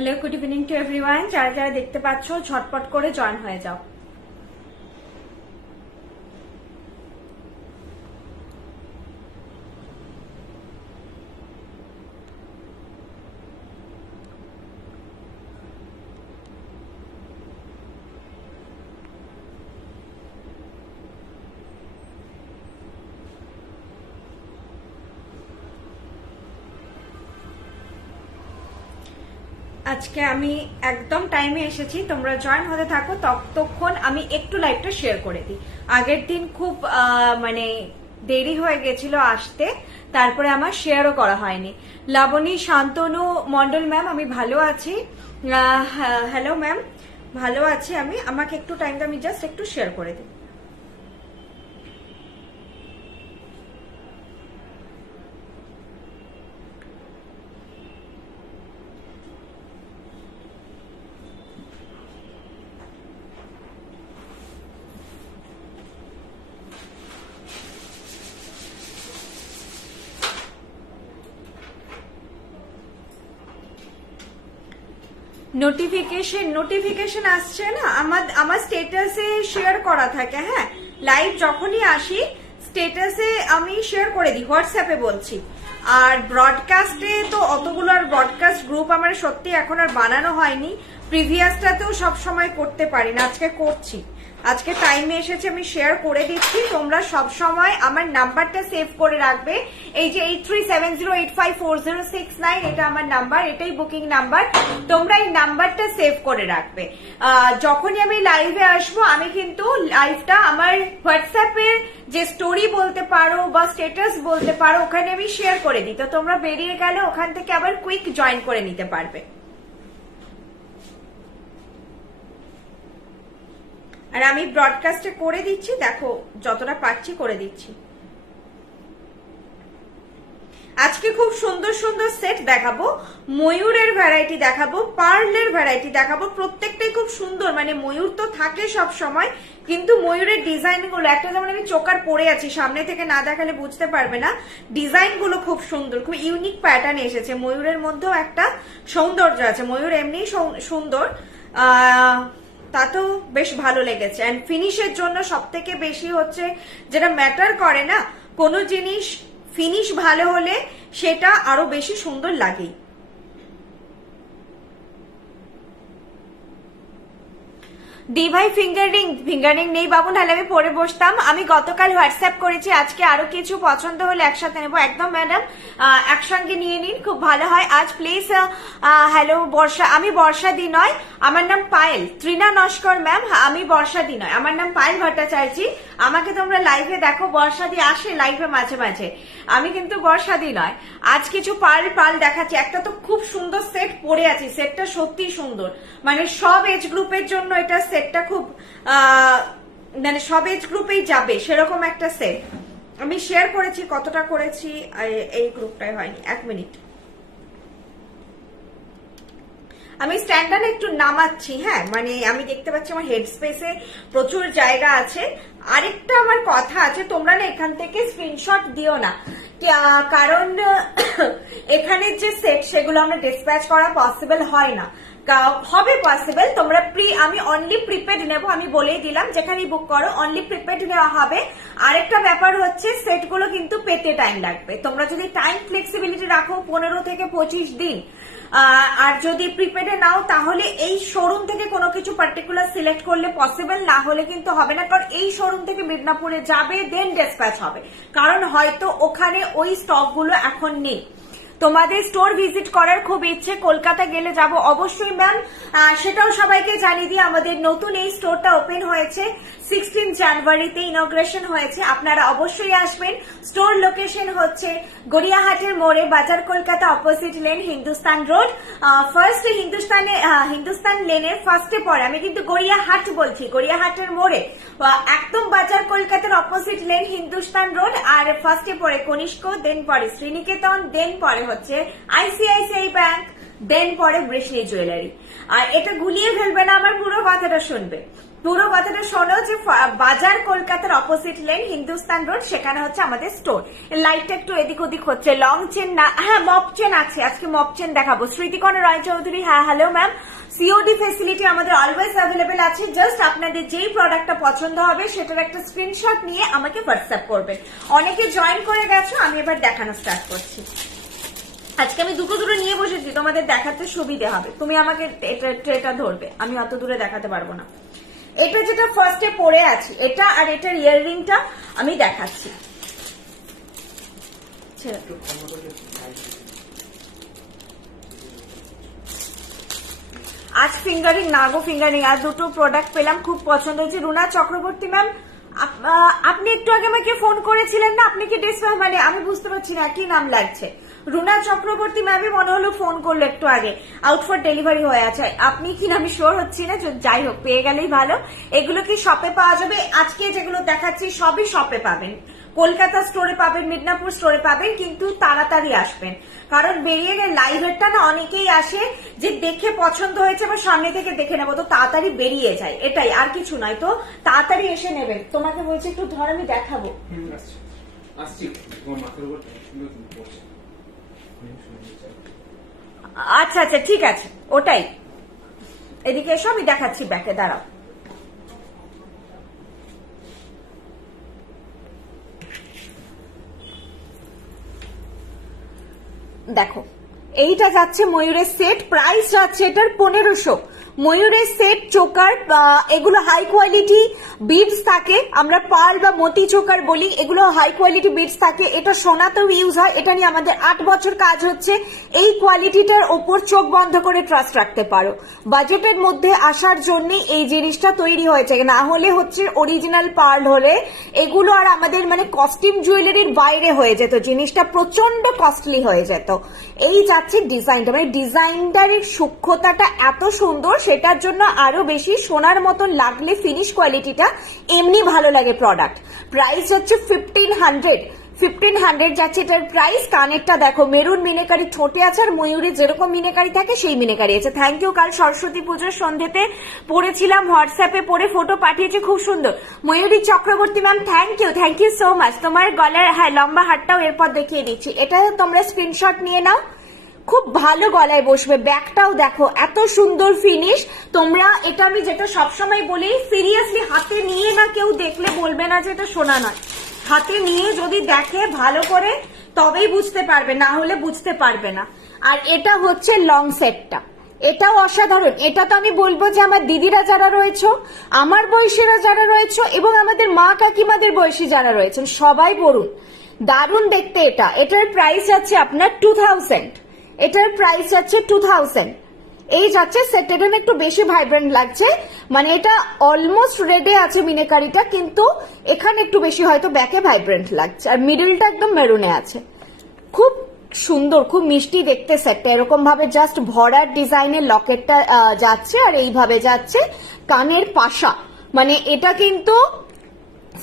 Hello, good evening to everyone. যারা যারা দেখতে পাচ্ছ ঝটপট করে জয়েন হয়ে যাও। আজকে আমি একদম টাইমে এসেছি, তোমরা জয়েন হতে থাকো, ততক্ষণ আমি একটু লাইভটা শেয়ার করে দিই। আগের দিন খুব মানে দেরি হয়ে গেছিল আসতে, তারপরে আমার শেয়ারও করা হয়নি। লাবণী শান্তনু মন্ডল ম্যাম, আমি ভালো আছি। হ্যালো ম্যাম, ভালো আছি আমি। আমাকে একটু টাইম দাও, আমি জাস্ট একটু শেয়ার করে দিই। নোটিফিকেশন আসছে না আমার স্টেটাসে শেয়ার করা থাকে। হ্যাঁ, লাইভ যখনই আসি স্টেটাসে আমি শেয়ার করে দিই, হোয়াটসঅ্যাপে বলছি। আর ব্রডকাস্টে তো অতগুলো আর ব্রডকাস্ট গ্রুপ আমার সত্যি এখন আর বানানো হয়নি। প্রিভিয়াসটাতেও সব সময় করতে পারি না, আজকে করছি। আজকে টাইমে এসেছে, আমি শেয়ার করে দিচ্ছি। তোমরা সব সময় আমার নাম্বারটা সেভ করে রাখবে। এই যে 8370854069, এটা আমার নাম্বার, এটাই বুকিং নাম্বার। তোমরা এই নাম্বারটা সেভ করে রাখবে। যখনই আমি লাইভে আসবো, আমি কিন্তু লাইভটা আমার হোয়াটসঅ্যাপের যে স্টোরি বলতে পারো বা স্ট্যাটাস বলতে পারো, ওখানে আমি শেয়ার করে দিই। তো তোমরা বেরিয়ে গেলে ওখান থেকে আবার কুইক জয়েন করে নিতে পারবে। আর আমি ব্রডকাস্টে করে দিচ্ছি, দেখো যতটা পাচ্ছি করে দিচ্ছি। আজকে খুব সুন্দর সুন্দর সেট দেখাবো, ময়ূরের ভ্যারাইটি দেখাবো, পার্লের ভ্যারাইটি দেখাবো। প্রত্যেকটাই খুব সুন্দর, মানে ময়ূর তো থাকে সব সময়, কিন্তু ময়ূরের ডিজাইন গুলো একটা যেমন আমি চোকার পরে আছি, সামনে থেকে না দেখালে বুঝতে পারবে না। ডিজাইন গুলো খুব সুন্দর, খুব ইউনিক প্যাটার্ন এসেছে। ময়ূরের মধ্যেও একটা সৌন্দর্য আছে, ময়ূর এমনি সুন্দর, তাতেও বেশ ভালো লেগেছে। অ্যান্ড ফিনিশের জন্য সব থেকে বেশি হচ্ছে যেটা ম্যাটার করে না, কোনো জিনিস ফিনিশ ভালো হলে সেটা আরো বেশি সুন্দর লাগে। দি ভাই ফিঙ্গারিং নেই বাবু, নাহলে আমি পরে বসতাম। আমি গতকাল হোয়াটসঅ্যাপ করেছি, আজকে আরো কিছু পছন্দ হলে একসাথে নেবো। একদম ম্যাডাম, একসঙ্গে নিয়ে নিন, খুব ভালো হয়। আজ প্লিজ হ্যালো বর্ষা, আমি বর্ষা দি নয়, আমার নাম পায়েল। ত্রিনা নস্কর ম্যাম, আমি বর্ষা দি নয়, আমার নাম পায়েল ভট্টাচার্য। আমাকে তোমরা লাইভে দেখো, বর্ষা দি আসে লাইভে মাঝে মাঝে, আমি কিন্তু বর্ষা দি নয়। আজ কিছু পাল দেখাচ্ছি। একটা তো খুব সুন্দর সেট পরে আছি, সেটটা সত্যি সুন্দর, মানে সব এজ গ্রুপের জন্য এটা সেটটা খুব মানে সব এজ গ্রুপেই যাবে সেরকম একটা সেট। আমি শেয়ার করেছি, কতটা করেছি এই গ্রুপটাই হয়নি। এক মিনিট, আমি স্ট্যান্ডার্ড একটু নামাচ্ছি। হ্যাঁ, মানে আমি দেখতে পাচ্ছি আমার হেড স্পেসে প্রচুর জায়গা আছে। আরেকটা আমার কথা আছে, তোমরা না এখান থেকে স্ক্রিনশট দিও না, কারণ এখানে যে সেট সেগুলো আমরা ডিসপ্যাচ করা পসিবল হয় না। হবে পসিবল, তোমরা আমি অনলি প্রিপেড নেবো, আমি বলেই দিলাম, যেখানে বুক করো অনলি প্রিপেড নেওয়া হবে। আরেকটা ব্যাপার হচ্ছে সেটগুলো কিন্তু পেতে টাইম লাগবে। তোমরা যদি টাইম ফ্লেক্সিবিলিটি রাখো 15 থেকে 25 দিন, আর যদি প্রিপেডে নাও তাহলে এই শোরুম থেকে কোনো কিছু পার্টিকুলার সিলেক্ট করলে পসিবল, না হলে কিন্তু হবে না। কারণ এই শোরুম থেকে মিদনাপুরে যাবে, দেন ডিসপ্যাচ হবে, কারণ হয়তো ওখানে ওই স্টক গুলো এখন নেই। তোমাদের স্টোর ভিজিট করার খুব ইচ্ছে, কলকাতা গেলে যাব অবশ্যই ম্যাম, সেটাও সবাইকে জানিয়ে দিই। আমাদের নতুন এই স্টোরটা ওপেন হয়েছে 16 জানুয়ারিতে, ইনগ্রেশন হয়েছে, আপনারা অবশ্যই আসবেন। স্টোর লোকেশন হচ্ছে গড়িয়াহাটের মোড়ে, বাজার Kolkata, opposite lane, Hindustan road. First Hindustan লেনের ফার্স্টে পড়ে, আমি কিন্তু গড়িয়াহাট বলছি, গড়িয়াহাটের মোড়ে একদম বাজার কলকাতার অপোজিট লেন, হিন্দুস্তান রোড। আর ফার্স্টে পড়ে কনিষ্ক, দেন পড়ে শ্রীনিকেতন, দেন পড়ে হচ্ছে আইসিআইসিআই ব্যাংক, দেন পরে বৃষ্ণি জুয়েলারি। আর এটা গুলিয়ে ফেলবে না, আমার পুরো কথাটা শুনবে। পুরো কথাটা শোনো যে বাজার কলকাতার অপোজিট লেন হিন্দুস্তান রোড, সেখানে হচ্ছে আমাদের স্টোর। লাইটটা একটু এদিক ওদিক হচ্ছে। লং চেন না, হ্যাঁ মপ চেন আছে, আজকে মপ চেন দেখাবো। স্মৃতিকণা রায় চৌধুরী, হ্যাঁ হ্যালো ম্যাম। সিওডি ফেসিলিটি আমাদের অলওয়েজ অ্যাভেলেবেল আছে। জাস্ট আপনাদের যেই প্রোডাক্টটা পছন্দ হবে সেটার একটা স্ক্রিনশট নিয়ে আমাকে হোয়াটসঅ্যাপ করবেন। অনেকে জয়েন করে গেছো, আমি এবার দেখানো স্টার্ট করছি। আজকে আমি দুটো নিয়ে বসেছি, তোমাদের দেখাতে সুবিধে হবে। তুমি আমাকে এটা ধরবে, আমি অত দূরে দেখাতে পারবো না। এটা যেটা ফার্স্টে পরে আছি, এটা আর এটার ইয়াররিংটা আমি দেখাচ্ছি। আজ ফিঙ্গারিং না গো, ফিঙ্গারিং আর দুটো প্রোডাক্ট পেলাম, খুব পছন্দ হয়েছে। রুনা চক্রবর্তী ম্যাম, আপনি একটু আগে আমাকে ফোন করেছিলেন না, আপনি কি মানে আমি বুঝতে পারছি না কি নাম লাগছে। রুনা চক্রবর্তী ম্যামই মনে হলো ফোন করলো একটু আগে, আউট ফর ডেলিভারি হয়ে আছে। আপনি কি আমি শিওর হচ্ছি না, যাই হোক পেয়ে গেলেই ভালো। এগুলো কি শপে পাওয়া যাবে? আজকে যেগুলো দেখাচ্ছি সবই শপে পাবেন, কলকাতা স্টোরে পাবেন, মিদনাপুর স্টোরে পাবেন, কিন্তু তাড়াতাড়ি আসবেন। কারণ বেরিয়ে গেলে লাইভেরটা না অনেকেই আসে যে দেখে পছন্দ হয়েছে বা সামনে থেকে দেখে নেবো, তো তাড়াতাড়ি বেরিয়ে যায়, এটাই আর কিছু নয়। তো তাড়াতাড়ি এসে নেবেন। তোমাকে বলছি একটু ধর, আমি দেখাবো। আচ্ছা আচ্ছা ঠিক আছে, ওটাই। এদিকে এসো, আমি দেখাচ্ছি ব্যাকে, দাঁড়াও। দেখো, এইটা যাচ্ছে ময়ূরের সেট, প্রাইস যাচ্ছে এটার 1500। ময়ূরের সেট, চোকার, এগুলো হাই কোয়ালিটি বিডস থাকে, আমরা পার্ল বা মতি চোকার বলি, এগুলো হাই কোয়ালিটি বিডস থাকে। এটা সোনাতেও ইউজ হয়, এটা নিয়ে আমাদের 8 বছর কাজ হচ্ছে। এই কোয়ালিটিটার ওপর চোখ বন্ধ করে ট্রাস্ট রাখতে পারো। বাজেটের মধ্যে আসার জন্য এই জিনিসটা তৈরি হয়েছে, না হলে হচ্ছে অরিজিনাল পার্ল হলে এগুলো আর আমাদের মানে কস্টিউম জুয়েলারির বাইরে হয়ে যেত, জিনিসটা প্রচন্ড কস্টলি হয়ে যেত। এই যাচ্ছে ডিজাইনটা, মানে ডিজাইনটার সূক্ষ্মতাটা এত সুন্দর, সেটার জন্য আরো বেশি সোনার মতন লাগলে ফিনিশ কোয়ালিটিটা এমনি ভালো লাগে প্রোডাক্ট। প্রাইস হচ্ছে 1500 যাচ্ছে এটার প্রাইস। কানেরটা দেখো, মেরুন মিনেকারি ঠোঁটে আছে, আর ময়ূরে যেরকম মিনেকারি থাকে সেই মিনেকারি আছে। Thank you. কাল সরস্বতী পুজোর সন্ধ্যেতে পড়েছিলাম, হোয়াটসঅ্যাপে পড়ে ফটো পাঠিয়েছে, খুব সুন্দর। Mayuri Chakraborty ma'am, thank you so much. তোমার গলার হ্যাঁ লম্বা হাতটাও এরপর দেখিয়ে দিচ্ছি, এটা তোমরা স্ক্রিনশট নিয়ে নাও, খুব ভালো গলায় বসবে। ব্যাগটাও দেখো এত সুন্দর ফিনিশ। তোমরা এটা আমি যেটা সবসময় বলি, সিরিয়াসলি হাতে নিয়ে না কেউ দেখলে বলবে না যে এটা সোনা নয়। হাতে নিয়ে যদি দেখে ভালো করে তবেই বুঝতে পারবে, না হলে বুঝতে পারবে না। আর এটা হচ্ছে লং সেটটা, এটাও অসাধারণ। এটা তো আমি বলবো যে আমার দিদিরা যারা রয়েছে, আমার বয়সীরা যারা রয়েছে, এবং আমাদের মা কাকিমাদের বয়সী যারা রয়েছেন সবাই পড়ুন, দারুণ দেখতে এটা। এটার প্রাইস আছে আপনার 2000, এটার প্রাইস যাচ্ছে 2000। এই যাচ্ছে সেটের একটু বেশি ভাইব্রেন্ট লাগছে, মানে এটা অলমোস্ট রেডে আছে মিনেকারিটা, কিন্তু এখানে একটু বেশি হয়তো ব্যাকে ভাইব্রেন্ট লাগছে, আর মিডলটা একদম মেরুনে আছে। খুব সুন্দর, খুব মিষ্টি দেখতে সেটটা। এরকম ভাবে জাস্ট ভরার ডিজাইনের লকেটটা যাচ্ছে, আর এইভাবে যাচ্ছে কানের পাশা। মানে এটা কিন্তু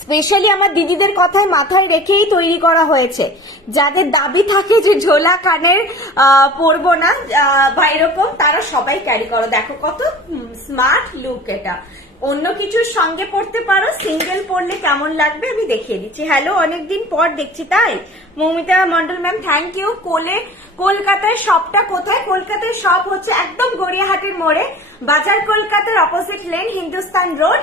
স্পেশালি আমার দিদিদের কথায় মাথায় রেখেই তৈরি করা হয়েছে, যাদের দাবি থাকে যে ঝোলা কানের পরবো না বা এরকম, তারা সবাই ক্যারি করো। দেখো কত স্মার্ট লুক এটা। অন্য কিছুর সঙ্গে পড়তে পারো, সিঙ্গেল পরলে কেমন লাগবে আমি দেখিয়ে দিচ্ছি। হ্যালো, অনেকদিন পর দেখছি তাই। Moumita Mondal ma'am, thank you. কলকাতায় শপটা কোথায়? কলকাতায় শপ হচ্ছে একদম গড়িয়াহাটের মোড়ে, বাজার কলকাতার অপোজিট লেন হিন্দুস্তান রোড।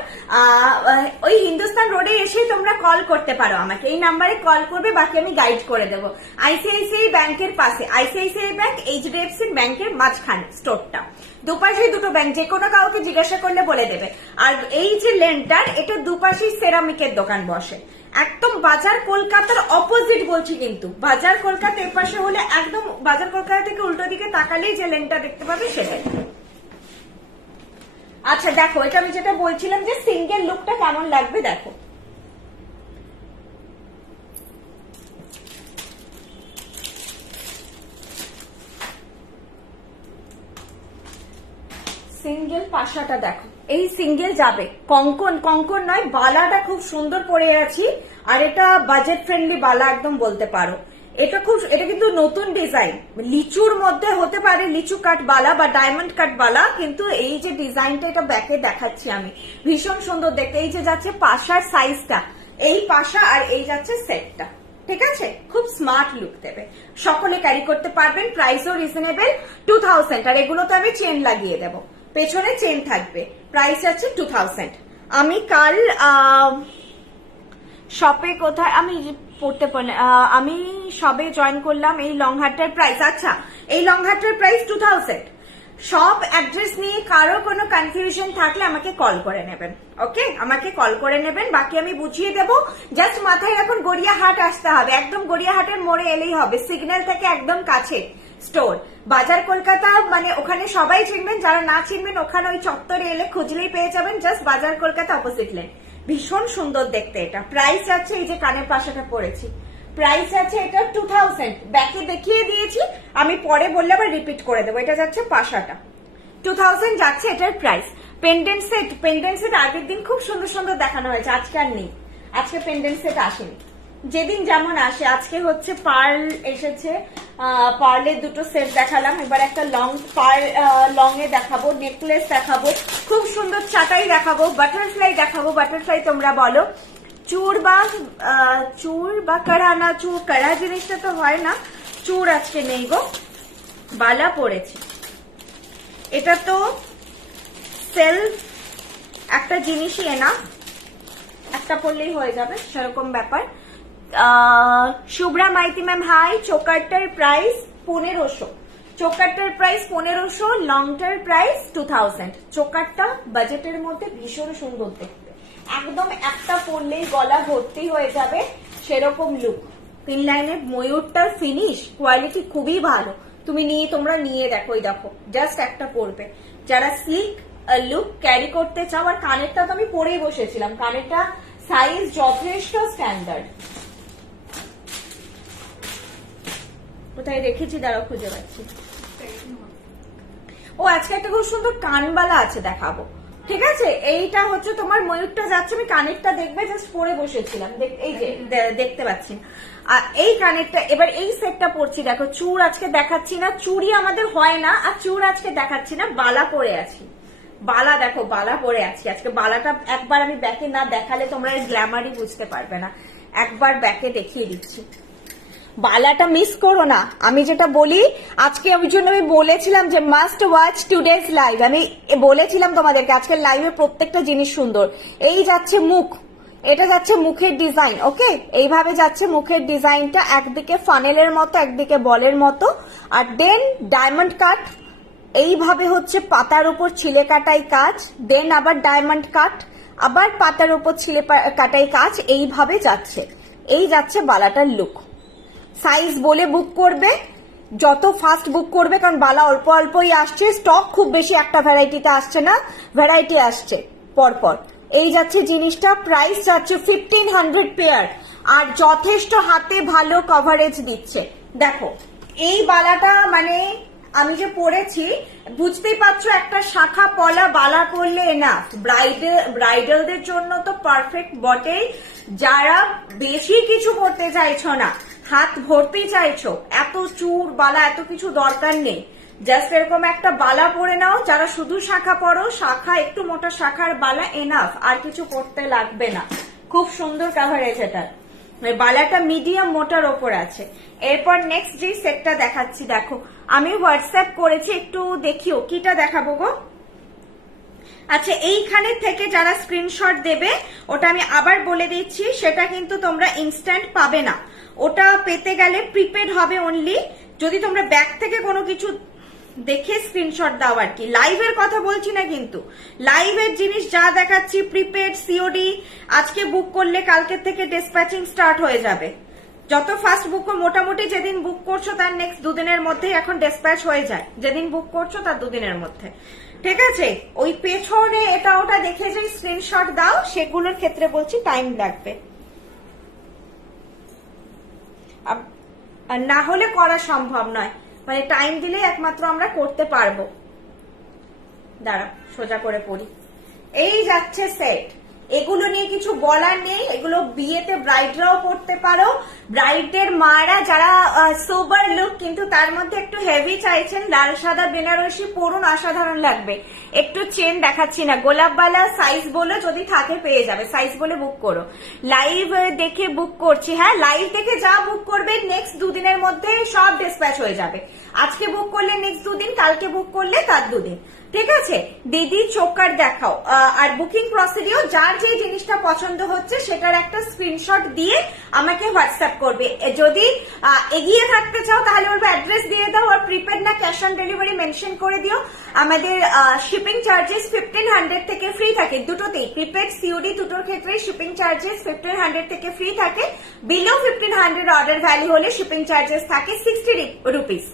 ওই হিন্দুস্তান রোডে এসে তোমরা কল করতে পারো আমাকে, এই নাম্বারে কল করবে, বাকি আমি গাইড করে দেবো। আইসিআইসিআই ব্যাংকের পাশে, আইসিআইসিআই ব্যাংক এইচডিএফসি ব্যাংকের মাঝখানে স্টোরটা, দুপাশে দুটো ব্যাংক, যে কোনো কাউকে জিজ্ঞাসা করলে বলে দেবে। আর এই যে লেনটার, এটা দুপাশেই সেরামিকের দোকান বসে, একদম বাজার কলকাতার অপোজিট বলছি, কিন্তু বাজার কলকাতা এর পাশে হলে একদম বাজার কলকাতা থেকে উল্টো দিকে তাকালেই যে লেনটা দেখতে পাবে সেটাই। আচ্ছা দেখো, এটা আমি যেটা বলছিলাম যে সিঙ্গেল লুকটা কেমন লাগবে দেখো। সিঙ্গেল পাশাটা দেখো, এই সিঙ্গেল যাবে। কঙ্কন কঙ্কন নয়, বালাটা খুব সুন্দর পরে আছি, আর এটা বাজেট ফ্রেন্ডলি বালা একদম বলতে পারো। এটা কিন্তু নতুন ডিজাইন, লিচুর মধ্যে হতে পারে, লিচু কাট বালা বা ডায়মন্ড কাট বালা, কিন্তু এই যে ডিজাইনটা এটা ব্যাকে দেখাচ্ছি আমি, ভীষণ সুন্দর দেখতে। এই যে যাচ্ছে পাশার সাইজটা, এই পাশা আর এই যাচ্ছে সেটটা, ঠিক আছে, খুব স্মার্ট লুক দেবে, সকলে ক্যারি করতে পারবেন, প্রাইসও রিজনেবল 2000। আর এগুলো তো আমি চেন লাগিয়ে দেবো, পেছনে চেন থাকবে, প্রাইস আছে 2000। আমি কাল শপে কোথায় আমি পড়তে পারলাম, আমি সবে জয়েন করলাম। এই লং হারটার প্রাইস, আচ্ছা এই লং হারটার প্রাইস 2000। সব অ্যাড্রেস নিয়ে কারো কোনো কনফিউশন থাকলে আমাকে কল করে নেবেন, ওকে, আমাকে কল করে নেবেন, বাকি আমি বুঝিয়ে দেব। জাস্ট মাথায় রাখুন গড়িয়াহাট আসতে হবে, একদম গড়িয়াহাটের মোড়ে এলেই হবে, সিগন্যাল থেকে একদম কাছে স্টোর। বাজার কলকাতা মানে ওখানে সবাই চিনবেন, যারা না চিনবেন ওখানে ওই চত্বরে এলে খুঁজলেই পেয়ে যাবেন, জাস্ট বাজার কলকাতা অপোজিট লেন। ভীষণ সুন্দর দেখতে এটা। প্রাইস আছে, এই যে কানের পাশাটা পড়েছি, প্রাইস আছে এটা 2000। ব্যাকে দেখিয়ে দিয়েছি, আমি পরে বললে আবার রিপিট করে দেবো। এটা যাচ্ছে পাশাটা 2000 যাচ্ছে এটার প্রাইস। পেন্ডেন্ট সেট আগের দিন খুব সুন্দর সুন্দর দেখানো হয়েছে, আজকে আর নেই, আজকে পেন্ডেন্ট সেট আসেনি, যেদিন যেমন আসে। আজকে হচ্ছে পার্ল এসেছে, পার্লের দুটো সেট দেখালাম, এবার একটা লং এ দেখাবো, নেকলেস দেখাবো, খুব সুন্দর চাটাই দেখাবো, বাটারফ্লাই দেখাবো। বাটারফ্লাই তোমরা বলো, চূড় বা কড়া, না চূড় কড়া জিনিসটা তো হয় না, চূড় আজকে নেই গো, বালা পড়েছি। এটা তো সেলফ একটা জিনিসই এনা, একটা পড়লেই হয়ে যাবে সেরকম ব্যাপার। Shubhra Maiti ma'am hi. চোকারটার প্রাইস 1500, চোকারটার প্রাইস 1500, লংটার প্রাইস 2000। চোকারটা বাজেটের মধ্যে ভীষণ সুন্দর দেখতে, একদম একটা পরলেই গলা ভর্তি হয়ে যাবে সেরকম লুক। 3 লাইনের ময়ূরটার ফিনিশ কোয়ালিটি খুবই ভালো, তোমরা নিয়ে দেখো, দেখো জাস্ট একটা পরবে, যারা স্লিক লুক ক্যারি করতে চাও। আর কানেরটা তো আমি পরেই বসেছিলাম, কানেরটা সাইজ যথেষ্ট স্ট্যান্ডার্ড। কোথায় রেখেছি দাঁড়াও, খুঁজে পাচ্ছি। ও আজকে একটা খুব সুন্দর কানবালা আছে, দেখাবো, ঠিক আছে। এইটা হচ্ছে তোমার ময়ূরটা যাচ্ছে, আমি কানেরটা দেখবে জাস্ট পরে বসেছিলাম, এই যে দেখতে পাচ্ছি। আর এই কানেরটা, এবার এই সেটটা পরছি, দেখো চূড় আজকে দেখাচ্ছি না, চুড়ি আমাদের হয় না, আর চূড় আজকে দেখাচ্ছি না, বালা পরে আছি, বালা দেখো, বালা পরে আছি আজকে। বালাটা একবার আমি ব্যাকে না দেখালে তোমরা গ্ল্যামারই বুঝতে পারবে না, একবার ব্যাকে দেখিয়ে দিচ্ছি। বালাটা মিস করো না, আমি যেটা বলি আজকে, ওই জন্য আমি বলেছিলাম যে মাস্ট ওয়াচ টুডেজ লাইভ, আমি বলেছিলাম তোমাদেরকে আজকের লাইভে প্রত্যেকটা জিনিস সুন্দর। এই যাচ্ছে মুখ, এটা যাচ্ছে মুখের ডিজাইন, ওকে, এইভাবে যাচ্ছে মুখের ডিজাইনটা, একদিকে ফানেলের মতো একদিকে বলের মতো, আর দেন ডায়মন্ড কাট, এইভাবে হচ্ছে পাতার উপর ছিলে কাটাই কাজ, দেন আবার ডায়মন্ড কাট, আবার পাতার উপর ছিলে কাটাই কাজ, এইভাবে যাচ্ছে। এই যাচ্ছে বালাটার লুক। সাইজ বলে বুক করবে, যত ফাস্ট বুক করবে, কারণ বালা অল্প অল্পই আসছে, স্টক খুব বেশি একটা ভ্যারাইটিতে আসছে না, ভ্যারাইটি আসছে পরপর। এই যাচ্ছে জিনিসটা, প্রাইস যাচ্ছে 1500 পেয়ার, আর যথেষ্ট হাতে ভালো কভারেজ দিচ্ছে। দেখো এই বালাটা মানে আমি যে পরেছি বুঝতেই পারছো, একটা শাখা পলা বালা পরলে এনাফ, ব্রাইডালদের জন্য তো পারফেক্ট বটেই। যারা বেশি কিছু পরতে চাইছো না, হাত ভর্তি চাইছো, এত চূড় বালা এত কিছু দরকার নেই, জাস্ট এরকম একটা বালা পরে নাও। যারা শুধু শাখা পরো, শাখা একটু মোটা শাখার বালা এনাফ, আর কিছু পরতে লাগবে না। খুব সুন্দর কাভারেজ এটা, বালাটা মিডিয়াম মোটার ওপর আছে। এরপর নেক্সট যে সেটটা দেখাচ্ছি, দেখো আমি হোয়াটসঅ্যাপ করেছি, একটু দেখিও কিটা দেখাবো গো। আচ্ছা, এইখানে থেকে যারা স্ক্রিনশট দেবে, ওটা আমি আবার বলে দিচ্ছি, সেটা কিন্তু তোমরা ইনস্ট্যান্ট পাবে না, ওটা পেতে গেলে প্রিপেড হবে অনলি। যদি তোমরা ব্যাক থেকে কোনো কিছু দেখে স্ক্রিনশট দাও আর কি, লাইভের কথা বলছি না, কিন্তু লাইভের জিনিস যা দেখাচ্ছি প্রিপেড সিওডি, আজকে বুক করলে কালকে থেকে ডিসপ্যাচিং স্টার্ট হয়ে যাবে। যত ফাস্ট বুক, মোটামুটি যেদিন বুক করছো তার নেক্সট 2 দিনের মধ্যেই এখন ডিসপ্যাচ হয়ে যায়, যেদিন বুক করছো তার 2 দিনের মধ্যে, ঠিক আছে। ওই পেছনে এটা ওটা দেখে যে স্ক্রিনশট দাও, সেগুলোর ক্ষেত্রে বলছি টাইম লাগবে, আর না হলে করা সম্ভব নয়, মানে টাইম দিলে একমাত্র আমরা করতে পারবো। দাঁড়া সোজা করে পড়ি। এই যাচ্ছে সেট, এগুলো নিয়ে কিছু বলার নেই, এগুলো বিয়েতে ব্রাইডরাও পড়তে পারো, ব্রাইডদের মারা যারা সোবার লুক কিন্তু তার মধ্যে একটু হেভি চাইছেন, লাল সাদা বেনারসি পরুন, অসাধারণ লাগবে। একটু চেন দেখাচ্ছি না, গোলাপবালা সাইজ বলে যদি থাকে পেয়ে যাবে, সাইজ বলে বুক করো। লাইভ দেখে বুক করছি, হ্যাঁ লাইভ দেখে যা বুক করবে নেক্সট দুদিনের মধ্যে সব ডিসপ্যাচ হয়ে যাবে। আজকে বুক করলে নেক্সট দুদিন, কালকে বুক করলে তার দুদিন, ঠিক আছে। দিদি চোকার দেখাও, আর বুকিং প্রসিডিওর যার যে জিনিসটা পছন্দ হচ্ছে সেটার একটা স্ক্রিনশট দিয়ে আমাকে হোয়াটসঅ্যাপ করবে। যদি এগিয়ে থাকতে চাও তাহলে বলবো অ্যাড্রেস দিয়ে দাও, আর প্রিপেড না ক্যাশ অন ডেলিভারি মেনশন করে দিও। আমাদের শিপিং চার্জেস 1500 থেকে ফ্রি থাকে দুটোতেই, প্রিপেড সিওডি দুটোর ক্ষেত্রে শিপিং চার্জেস 1500 থেকে ফ্রি থাকে। বিলো 1500 অর্ডার ভ্যালু হলে শিপিং চার্জেস থাকে 60 রুপিস,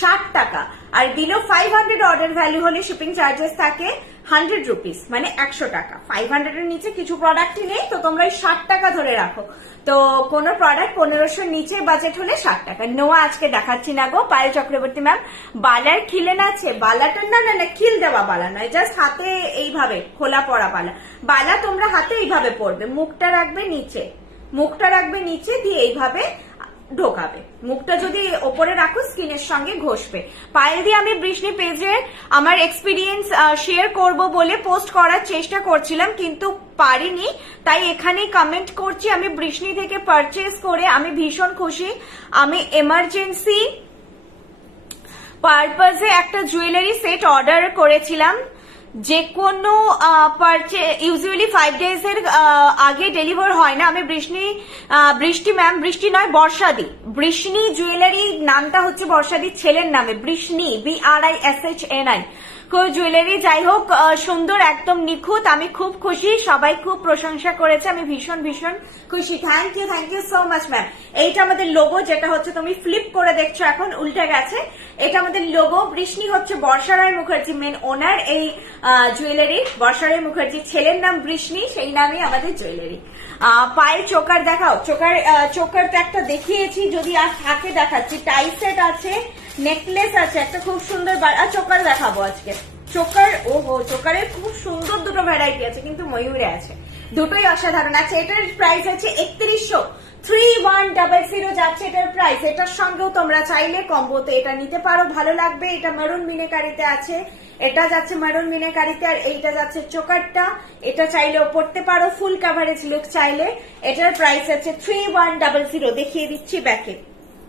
60 টাকা। আর বিলো 500 অর্ডার ভ্যালু হলে শিপিং চার্জেস থাকে 100 রুপিস, মানে 100 টাকা। 500 এর নিচে কিছু প্রোডাক্টই নেই, তো তোমরা 60 টাকা ধরে রাখো। তো কোন প্রোডাক্ট 1500 নিচে বাজেট হলে 60 টাকা। নোয়া আজকে দেখাচ্ছি না গো। পায়েল চক্রবর্তী ম্যাম বালার খিলেন আছে, বালাটা না না না খিল দেওয়া বালা নয়, জাস্ট হাতে এইভাবে খোলা পড়া বালা। বালা তোমরা হাতে এইভাবে পড়বে, মুখটা রাখবে নিচে, মুখটা রাখবে নিচে দিয়ে এইভাবে ঢোকাবে। মুখটা যদি ওপরে রাখো স্কিনের সঙ্গে ঘষবে। পায়েল দিয়ে আমি বৃষ্টি পেজে আমার এক্সপিরিয়েন্স শেয়ার করব বলে পোস্ট করার চেষ্টা করছিলাম কিন্তু পারিনি, তাই এখানে কমেন্ট করছি। আমি বৃষ্টি থেকে পারচেজ করে আমি ভীষণ খুশি। আমি এমার্জেন্সি পারপাজে একটা জুয়েলারি সেট অর্ডার করেছিলাম, যে কোনো ইউজুয়ালি 5 ডেজ এর আগে ডেলিভার হয় না। আমি বৃষ্টি ম্যাম, বৃষ্টি নয় বর্ষাদি, বৃষ্ণি জুয়েলারি নামটা হচ্ছে বর্ষাদির ছেলের নামে, বৃষ্ণি BRISHNI জুয়েলারি। যাই হোক সুন্দর, একদম নিখুঁত, আমি খুব খুশি, সবাই খুব প্রশংসা করেছে, আমি ভীষণ ভীষণ খুশি। Thank you so much ma'am. এইটা আমাদের লোগো, যেটা হচ্ছে তুমি ফ্লিপ করে দেখছো এখন উল্টে গেছে, এটা আমাদের লোগো। বৃষ্ণি হচ্ছে বর্ষা রায় মুখার্জি মেন ওনার এই জুয়েলারি, বর্ষা রায় মুখার্জির ছেলের নাম বৃষ্ণি, সেই নামে আমাদের জুয়েলারি। পায়ের চোকার দেখাও, চোকার তো একটা দেখিয়েছি, যদি আর থাকে দেখাচ্ছি। টাই সেট আছে, নেকলেস আছে, একটা খুব সুন্দর, আর চোকার দেখাবো আজকে। চোকার, ওহো চোকারের খুব সুন্দর দুটো ভ্যারাইটি আছে, কিন্তু ময়ূরে আছে, দুটোই অসাধারণ আছে। এটার প্রাইস আছে 3100, 3100 যাচ্ছে এটার প্রাইস। এটার সঙ্গেও তোমরা চাইলে কম্বোতে এটা নিতে পারো, ভালো লাগবে। এটা মেরুন মিনেকারিতে আছে, এটা যাচ্ছে মেরুন মিনেকারিতে, আর এইটা যাচ্ছে চোকারটা, এটা চাইলেও পড়তে পারো, ফুল কাভারেজ লুক চাইলে। এটার প্রাইস আছে 3100। দেখিয়ে দিচ্ছি ব্যাকে,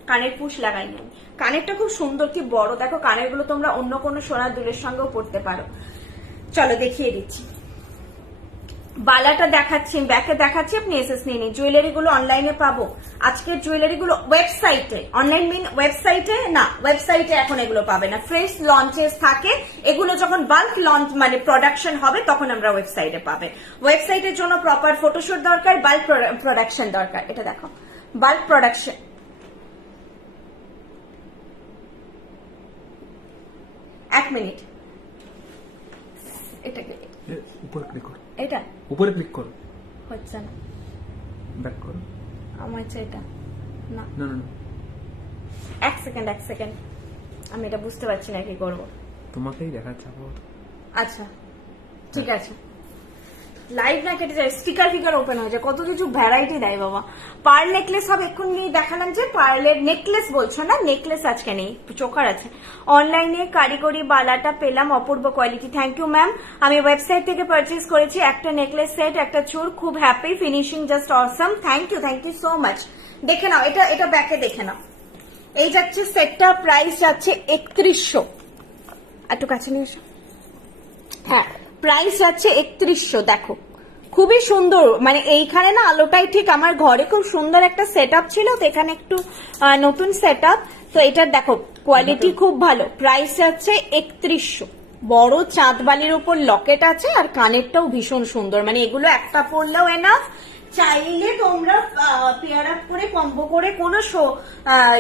কানের পুশ লাগাইনি, কানেরটা খুব সুন্দর, কি বড় দেখো। কানের গুলো তোমরা অন্য কোনো সোনার দুলের সঙ্গেও পড়তে পারো। চলো দেখিয়ে দিচ্ছি, বালাটা দেখাচ্ছি, ব্যাকে দেখাচ্ছি, আপনি এসএস নিয়ে নিন। জুয়েলারি গুলো অনলাইনে পাবো, আজকের জুয়েলারি গুলো ওয়েবসাইটে, অনলাইন মিন ওয়েবসাইটে না, ওয়েবসাইটে এখন এগুলো পাবে না, ফ্রেশ লঞ্চেস থাকে, এগুলো যখন বাল্ক লঞ্চ মানে প্রোডাকশন হবে তখন আমরা ওয়েবসাইটে পাবে। ওয়েবসাইটের জন্য প্রপার ফটোশুট দরকার, বাল্ক প্রোডাকশন দরকার। এটা দেখো বাল্ক প্রোডাকশন, এক মিনিট, এটা উপরে ক্লিক করো, এটা উপরে ক্লিক করো, হচ্ছে না, ব্যাক করো, আমার হচ্ছে এটা না, না না এক সেকেন্ড, আমি এটা বুঝতে পারছি না কি করবো। তোমাকেই দেখাচ্ছে। আচ্ছা ঠিক আছে, লাইভ না কেটে যায়, স্টিকার ফিকার ওপেন হয়ে যায়, কত কিছু ভ্যারাইটি দেয় বাবা। পার্ল নেকলেস হবে, এক্ষুনি দেখালাম যে পার্লের নেকলেস বলছো না, নেকলেস আজকে নেই, চোকার আছে। অনলাইনে কারিগরি বালাটা পেলাম, অপূর্ব কোয়ালিটি, থ্যাংক ইউ ম্যাম। আমি ওয়েবসাইট থেকে পারচেজ করেছি একটা নেকলেস সেট, একটা চুর, খুব happy, finishing just awesome, thank you so much. দেখে নাও, এটা ব্যাকে দেখে নাও। এই যাচ্ছে সেটটা, প্রাইস যাচ্ছে 3100, একটু কাছে নিয়ে এসো, হ্যাঁ প্রাইস যাচ্ছে 3100। দেখো খুবই সুন্দর, মানে এইখানে না আলোটাই ঠিক, আমার ঘরে খুব সুন্দর একটা সেট ছিল, তো এখানে একটু নতুন সেট তো এটার দেখো কোয়ালিটি খুব ভালো। প্রাইস যাচ্ছে 3100, বড় চাঁদবালির উপর লকেট আছে, আর কানেরটাও ভীষণ সুন্দর, মানে এগুলো একটা পরলেও এনাফ। চাইলে তোমরা পেয়ার আপ করে কম্বো করে কোনো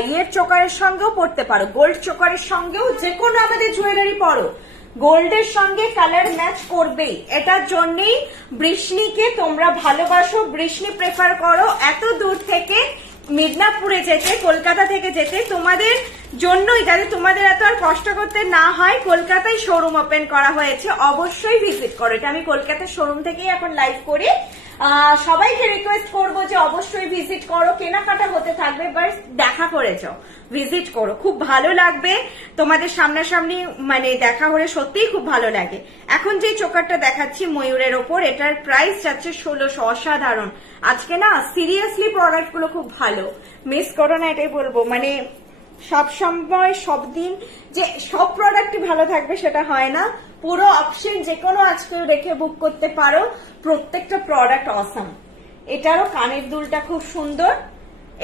ইয়ের চোকারের সঙ্গেও পড়তে পারো, গোল্ড চোকারের সঙ্গেও, যে কোনো আমাদের জুয়েলারি পরো গোল্ডের সঙ্গে কালার ম্যাচ করবেই। এটার জন্যই বৃষ্ণিকে তোমরা ভালোবাসো, বৃষ্ণি প্রেফার করো এত দূর থেকে মিদনাপুরে যেতে, কলকাতা থেকে যেতে, তোমাদের জন্যই, যাতে তোমাদের এত আর কষ্ট করতে না হয়, কলকাতায় শোরুম ওপেন করা হয়েছে, অবশ্যই ভিজিট করো। এটা আমি কলকাতার শোরুম থেকেই এখন লাইভ করি, সবাইকে রিকোয়েস্ট করবো যে অবশ্যই ভিজিট করো, কেনাকাটা হতে থাকবে, বাট দেখা করে যাও, ভিজিট করো, খুব ভালো লাগবে তোমাদের সামনাসামনি, মানে দেখা হলে সত্যিই খুব ভালো লাগে। এখন যে চোকারটা দেখাচ্ছি ময়ূরের ওপর, এটার প্রাইস যাচ্ছে 1600, অসাধারণ। আজকে না সিরিয়াসলি প্রোডাক্ট গুলো খুব ভালো, মিস করো না, এটাই বলবো। মানে সব সময় সব দিন যে সব প্রোডাক্টই ভালো থাকবে সেটা হয় না, পুরো অপশন যে কোনো আজকে রেখে বুক করতে পারো, প্রত্যেকটা প্রোডাক্ট অসাম। এটারও কানের দুলটা খুব সুন্দর,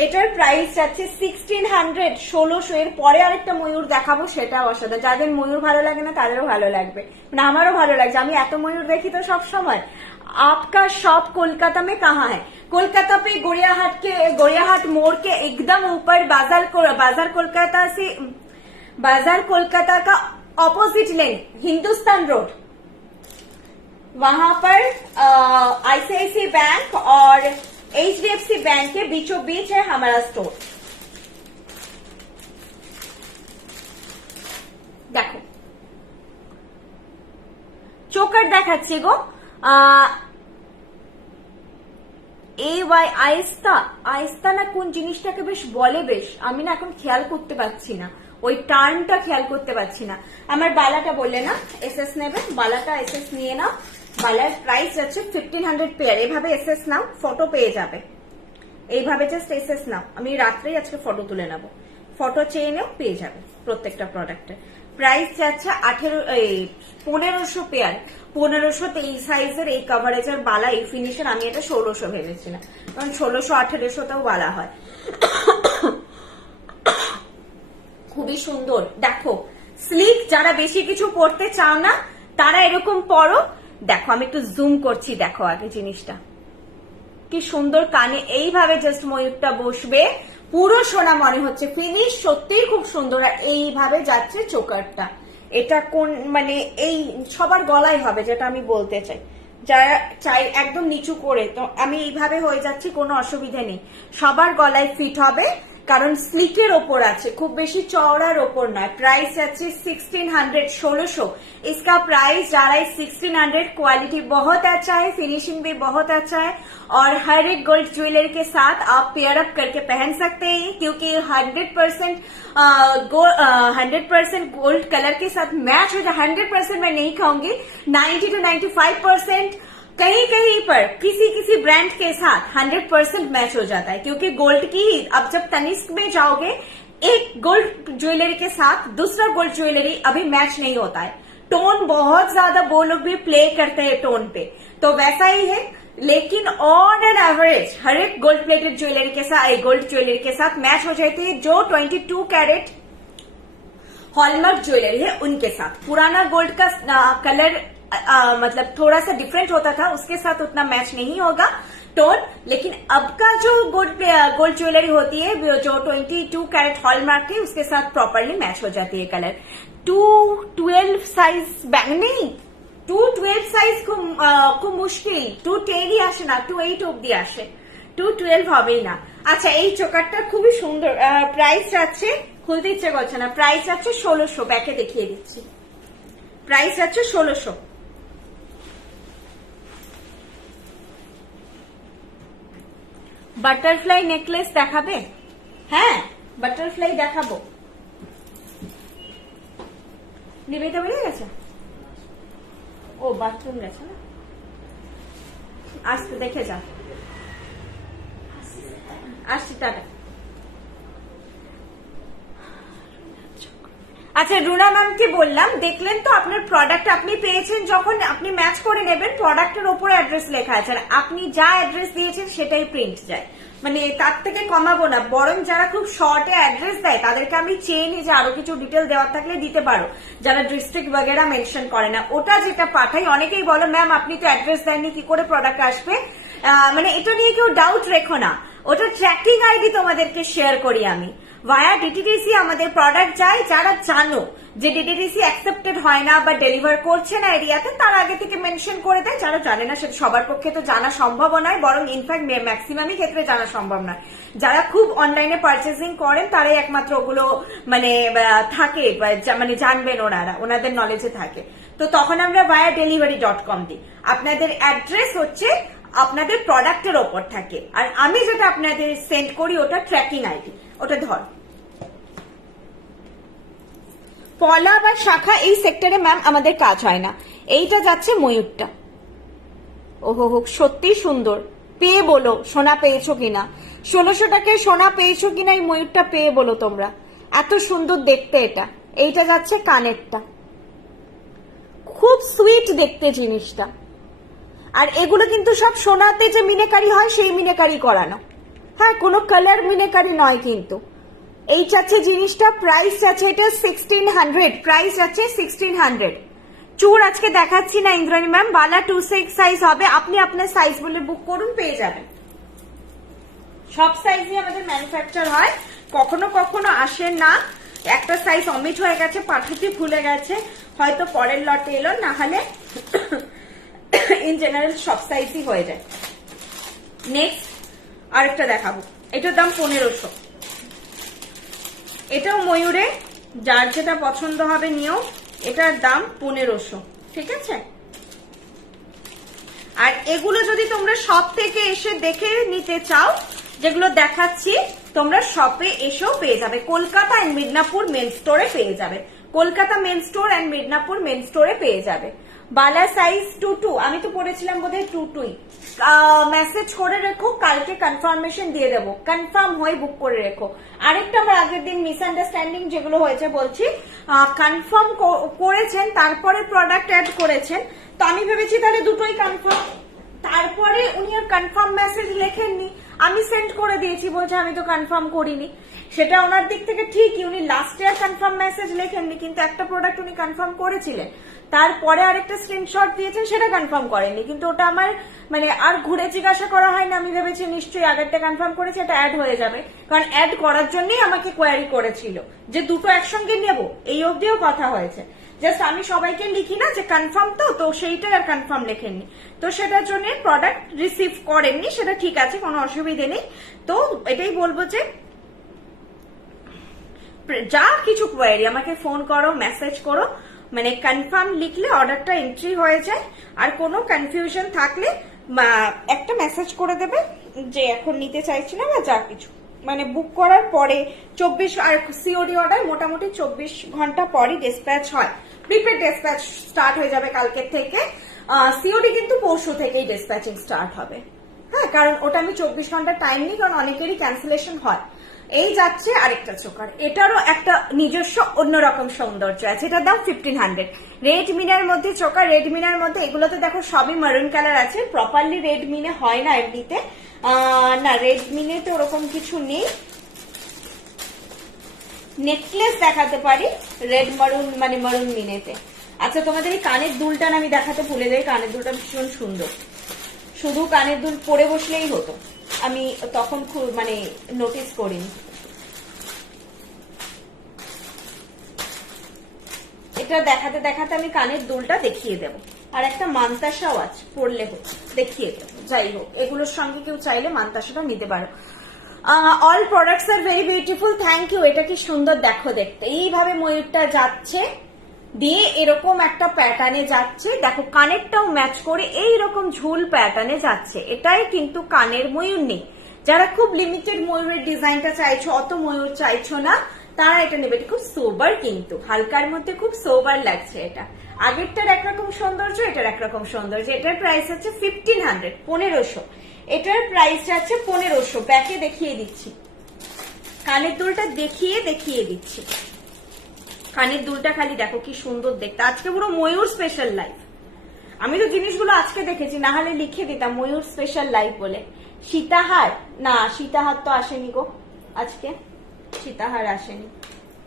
এটার প্রাইস যাচ্ছে 1600, 1600। এর পরে আরেকটা ময়ূর দেখাবো, সেটা অসাধারণ। যাদের ময়ূর ভালো লাগে না তাদেরও ভালো লাগবে, মানে আমারও ভালো লাগছে, আমি এত ময়ূর দেখি তো সব সময়। आपका शॉप कोलकाता में कहाँ है? कोलकाता पे गोरियाहाट मोड़ के एकदम ऊपर बाजार कोलकाता का ऑपोजिट लेन, हिंदुस्तान रोड, वहां पर आईसीआईसी बैंक और एचडीएफसी बैंक के बीचों बीच है हमारा स्टोर। देखो चोकर দেখাচ্ছি গো, আইস্তা না কোন জিনিসটাকে বেশ বলে, বেশ আমি না এখন খেয়াল করতে পারছি না, ওই টার্মটা খেয়াল করতে পারছি না। আমার বালাটা বললে না এসএস নেবে, বালাটা এসএস নিয়ে নাও। বালার প্রাইস যাচ্ছে 1500 পেয়ার। এভাবে এসএস নাও, ফটো পেয়ে যাবে, এইভাবে জাস্ট এসএস নাও। আমি রাত্রেই আজকে ফটো তুলে নেবো, ফটো চেয়ে নেও, পেয়ে যাবে প্রত্যেকটা প্রোডাক্টের। প্রাইস যাচ্ছে 1500 পেয়ার, 1500 এই সাইজের এই কভারেজের বালা, এই ফিনিশের। আমি এটা 1600 ভেবেছিলাম, কারণ 1600 1800তেও বালা হয়। খুবই সুন্দর, দেখো স্লিক। যারা বেশি কিছু পড়তে চাও না তারা এরকম পরো। দেখো আমি একটু জুম করছি, দেখো আগে জিনিসটা কি সুন্দর, কানে এইভাবে জাস্ট ময়ূরটা বসবে, পুরো সোনা মনে হচ্ছে, ফিনিশ সত্যিই খুব সুন্দর। আর এইভাবে যাচ্ছে চোকারটা, এটা কোন মানে এই সবার গলায় হবে, যেটা আমি বলতে চাই। যারা চাই একদম নিচু করে, তো আমি এইভাবে হয়ে যাচ্ছি, কোনো অসুবিধা নেই, সবার গলায় ফিট হবে, কারণ স্লিকের ওপর আছে, খুব বেশি চওড়ার ওপর নয়। প্রাইস আছে 1600, 1600। इसका प्राइस जा रहा है 1600। क्वालिटी बहुत अच्छा है, फिनिशिंग भी बहुत अच्छा है, और हर एक गोल्ड ज्वेलरी के साथ आप पेयर अप करके पहन सकते हैं, क्योंकि 100% गोल्ड कलर के साथ मैच हो जाए। 100% मैं नहीं कहूंगी, 90 to 95% कहीं कहीं पर किसी ब्रांड के साथ 100% मैच हो जाता है, क्योंकि गोल्ड की अब जब तनिष्क में जाओगे, एक गोल्ड ज्वेलरी के साथ दूसरा गोल्ड ज्वेलरी अभी मैच नहीं होता है। टोन बहुत ज्यादा वो लोग भी प्ले करते हैं टोन पे, तो वैसा ही है। लेकिन ऑन एन एवरेज हर एक गोल्ड प्लेटेड ज्वेलरी के साथ, गोल्ड ज्वेलरी के साथ मैच हो जाती है, जो 22 कैरेट हॉलमार्क ज्वेलरी है उनके साथ। पुराना गोल्ड का कलर मतलब थोड़ा सा डिफरेंट होता था, उसके साथ उतना मैच नहीं होगा टोन, लेकिन अब का जो गोल्ड ज्वेलरी होती है जो 22 कैरेट हॉलमार्क है, उसके साथ प्रॉपरली मैच हो जाती है कलर। 212 সাইজ ব্যাগ নেই, 212 সাইজ খুব মুশকিল, 210ই আসে না, 28 অব্দি আসে, 212 হবেই না। আচ্ছা এই চোকারটা খুবই সুন্দর, প্রাইস যাচ্ছে, খুলতে ইচ্ছে করছে না, প্রাইস যাচ্ছে 1600। ব্যাকে দেখিয়ে দিচ্ছি, প্রাইস যাচ্ছে 1600। বাটারফ্লাই নেকলেস দেখাবে? হ্যাঁ বাটারফ্লাই দেখাবো। নিবেদিতা বেরিয়ে গেছে, ও বাথরুম গেছে না, আসতে দেখে যা, আসছি, টাটা। আচ্ছা রুনা ম্যামকে বললাম, দেখলেন তো আপনার প্রোডাক্ট আপনি পেয়েছেন, যখন আপনি ম্যাচ করে নেবেন প্রোডাক্টের ওপরে অ্যাড্রেস লেখা আছে, আর আপনি যা অ্যাড্রেস দিয়েছেন সেটাই প্রিন্ট যায়, মানে তার থেকে কমাবো না, বরং যারা খুব শর্টে অ্যাড্রেস দেয় তাদেরকে আমি চেয়ে নিই যে আরো কিছু ডিটেল দেওয়ার থাকলে দিতে পারো, যারা ডিস্ট্রিক্ট বগেরা মেনশন করে না। ওটা যেটা পাঠাই, অনেকেই বলো ম্যাম আপনি তো অ্যাড্রেস দেননি, কি করে প্রোডাক্ট আসবে, মানে এটা নিয়ে কেউ ডাউট রেখো না, ওটা ট্র্যাকিং আইডি তোমাদেরকে শেয়ার করি আমি। ভায়া ডিটিডিসি আমাদের প্রোডাক্ট যায়, যারা জানো যে ডিটিডিসি অ্যাকসেপ্টেড হয় না বা ডেলিভার করছে না এরিয়াতে, তার আগে থেকে মেনশন করে দেয়। যারা জানে না, সেটা সবার পক্ষে তো জানা সম্ভব নয়, বরং ইনফ্যাক্ট ম্যাক্সিমামই ক্ষেত্রে জানা সম্ভব নয়। যারা খুব অনলাইনে পারচেজিং করেন তারাই একমাত্র ওগুলো মানে থাকে, মানে জানবেন ওনারা, ওনাদের নলেজে থাকে। তো তখন আমরা ভায়া delivery.com দিই। আপনাদের অ্যাড্রেস হচ্ছে আপনাদের প্রোডাক্টের ওপর থাকে, আর আমি যেটা আপনাদের সেন্ড করি ওটা ট্র্যাকিং আইডি। ওটা ধর পলা বা শাখা এই সেক্টরে ম্যাম আমাদের কাজ হয় না। এইটা যাচ্ছে ময়ূরটা, ওহো হোক সত্যি সুন্দর। পেয়ে বলো সোনা পেয়েছো কিনা, 1600 টাকায় সোনা পেয়েছো কিনা এই ময়ূরটা পেয়ে বলো তোমরা, এত সুন্দর দেখতে এটা। এইটা যাচ্ছে কানেরটা, খুব সুইট দেখতে জিনিসটা। আর এগুলো কিন্তু সব সোনাতে যে মিনেকারি হয় সেই মিনেকারি করানো, হ্যাঁ, কোনো কালার মিনেকারি নয় কিন্তু। এই যাচ্ছে জিনিসটা, প্রাইস আছে এটা 1600, প্রাইস আছে 1600। চুর আজকে দেখাচ্ছি না ইন্দ্রাণী ম্যাম, বালা 2/6 সাইজ হবে, আপনি আপনার সাইজ বলে বুক করুন, পেয়ে যাবেন। সব সাইজই আমাদের ম্যানুফ্যাকচার হয়, কখনো কখনো আসে না, একটা সাইজ অমিট হয়ে গেছে, পাঠাতে ভুলে গেছে, হয়তো পরের লটে এলো, না হলে ইন জেনারেল সব সাইজই হয়ে যায়। নেক্সট আরেকটা দেখাবো, এটার দাম 1500। এটাও ময়ূরে, যার যেটা পছন্দ হবে নিও, এটার দাম 1500, ঠিক আছে। আর এগুলো যদি তোমরা শপ থেকে এসে দেখে নিতে চাও, যেগুলো দেখাচ্ছি তোমরা শপে এসেও পেয়ে যাবে, কলকাতা এন্ড মিদনাপুর মেন স্টোরে পেয়ে যাবে, Kolkata main store and Midnapore main স্টোরে পেয়ে যাবে। বালা সাইজ 22, আমি তো পড়েছিলাম বোধহয় 22ই। মেসেজ করে রেখো, কালকে কনফার্মেশন দিয়ে দেবো, কনফার্ম হয়ে বুক করে রেখো। আরেকটা আমার আগের দিন মিসআন্ডারস্ট্যান্ডিং যেগুলো হয়েছে বলছি, কনফার্ম করেছেন তারপরে প্রোডাক্ট অ্যাড করেছেন, তো আমি ভেবেছি তাহলে দুটোই কনফার্ম, তারপরে উনি আর কনফার্ম মেসেজ লেখেননি, আমি সেন্ড করে দিয়েছি, বলছে আমি তো কনফার্ম করিনি। সেটা ওনার দিক থেকে ঠিকই, উনি লাস্টে আর কনফার্ম মেসেজ লেখেননি, কিন্তু একটা প্রোডাক্ট উনি কনফার্ম করেছিলেন, তারপরে আরেকটা স্ক্রিনশট দিয়েছেন সেটা কনফার্ম করেননি, কিন্তু ওটা আমার মানে আর ঘুরে জিজ্ঞাসা করা হয়নি, আমি ভেবেছি নিশ্চয়ই আগেরটা কনফার্ম করেছে, এটা অ্যাড হয়ে যাবে, কারণ অ্যাড করার জন্যই আমাকে কোয়ারি করেছিল যে দুটো একসঙ্গে নেব, এই অবধিও কথা হয়েছে। জাস্ট আমি সবাইকে লিখি না যে কনফার্ম, তো সেইটা আর কনফার্ম লেখেননি, তো সেটার জন্য প্রোডাক্ট রিসিভ করেননি, সেটা ঠিক আছে, কোনো অসুবিধে নেই। তো এটাই বলবো যে যা কিছু কোয়ারি আমাকে ফোন করো, মেসেজ করো, মানে কনফার্ম লিখলে অর্ডারটা এন্ট্রি হয়ে যায়। আর কোনো কনফিউশন থাকলে একটা মেসেজ করে দেবে যে এখন নিতে চাইছি না, বা যা কিছু, মানে বুক করার পরে 24 আর সিওডি অর্ডার মোটামুটি 24 ঘন্টা পরই ডিসপ্যাচ হয়, প্রিপেড ডিসপ্যাচ স্টার্ট হয়ে যাবে কালকের থেকে। সিওডি কিন্তু পরশু থেকেই ডিসপ্যাচিং স্টার্ট হবে, হ্যাঁ, কারণ ওটা আমি 24 ঘন্টা টাইম নিই, কারণ অনেকেরই ক্যান্সেলেশন হয়। এই যাচ্ছে আরেকটা চোকার, এটারও একটা নিজস্ব অন্যরকম সৌন্দর্য আছে, এটার দাম 1500। রেড মিনার মধ্যে চোকার, রেড মিনার মধ্যে এগুলোতে দেখো সবই মারুন কালার আছে, প্রপারলি রেড মিনে হয় না এমনিতে, না রেড মিনে তো ওরকম কিছু নেই। নেকলেস দেখাতে পারি রেড মারুন, মানে মারুন মিনেতে। আচ্ছা, তোমাদের এই কানের দুলটা আমি দেখাতে ভুলে যাই, কানের দুলটা ভীষণ সুন্দর, শুধু কানের দুল পরে বসলেই হতো, আমি তখন খুব মানে নোটিস করিনি। এটা দেখাতে দেখাতে আমি কানের দুলটা দেখিয়ে দেবো, আর একটা মান্তাসাও আছে, পরলে হোক দেখিয়ে দেবো। যাই হোক, এগুলোর সঙ্গে কেউ চাইলে মান্তাসাটা নিতে পারো। All products are very beautiful, thank you. এটা কি সুন্দর দেখো দেখতে, এইভাবে ময়ূরটা যাচ্ছে দিয়ে এরকম একটা প্যাটার্নে যাচ্ছে, দেখো কানেরটাও ম্যাচ করে এইরকম ঝুল প্যাটার্নে যাচ্ছে, এটাই কিন্তু কানের ময়ূর নেই। যারা খুব লিমিটেড ময়ূরের ডিজাইনটা চাইছো, অত ময়ূর চাইছো না, তারা এটা নেবে। এটা খুব সোবার, কিন্তু হালকার মধ্যে খুব সোবার লাগছে এটা। আগেরটার একরকম সৌন্দর্য, এটার একরকম সৌন্দর্য। এটার প্রাইস আছে 1500, 1500। এটার প্রাইস আছে 1500। ব্যাকে দেখিয়ে দিচ্ছি, কানের দুলটা দেখিয়ে দিচ্ছি। কানের দুলটা খালি দেখো কি সুন্দর দেখতে, আজকে পুরো ময়ূর স্পেশাল লাইভ। আমি তো জিনিসগুলো আজকে দেখেছি, না হলে লিখে দিতাম ময়ূর স্পেশাল লাইভ বলে। সীতাহার, না সীতাহার তো আসেনি গো আজকে, সীতাহার আসেনি।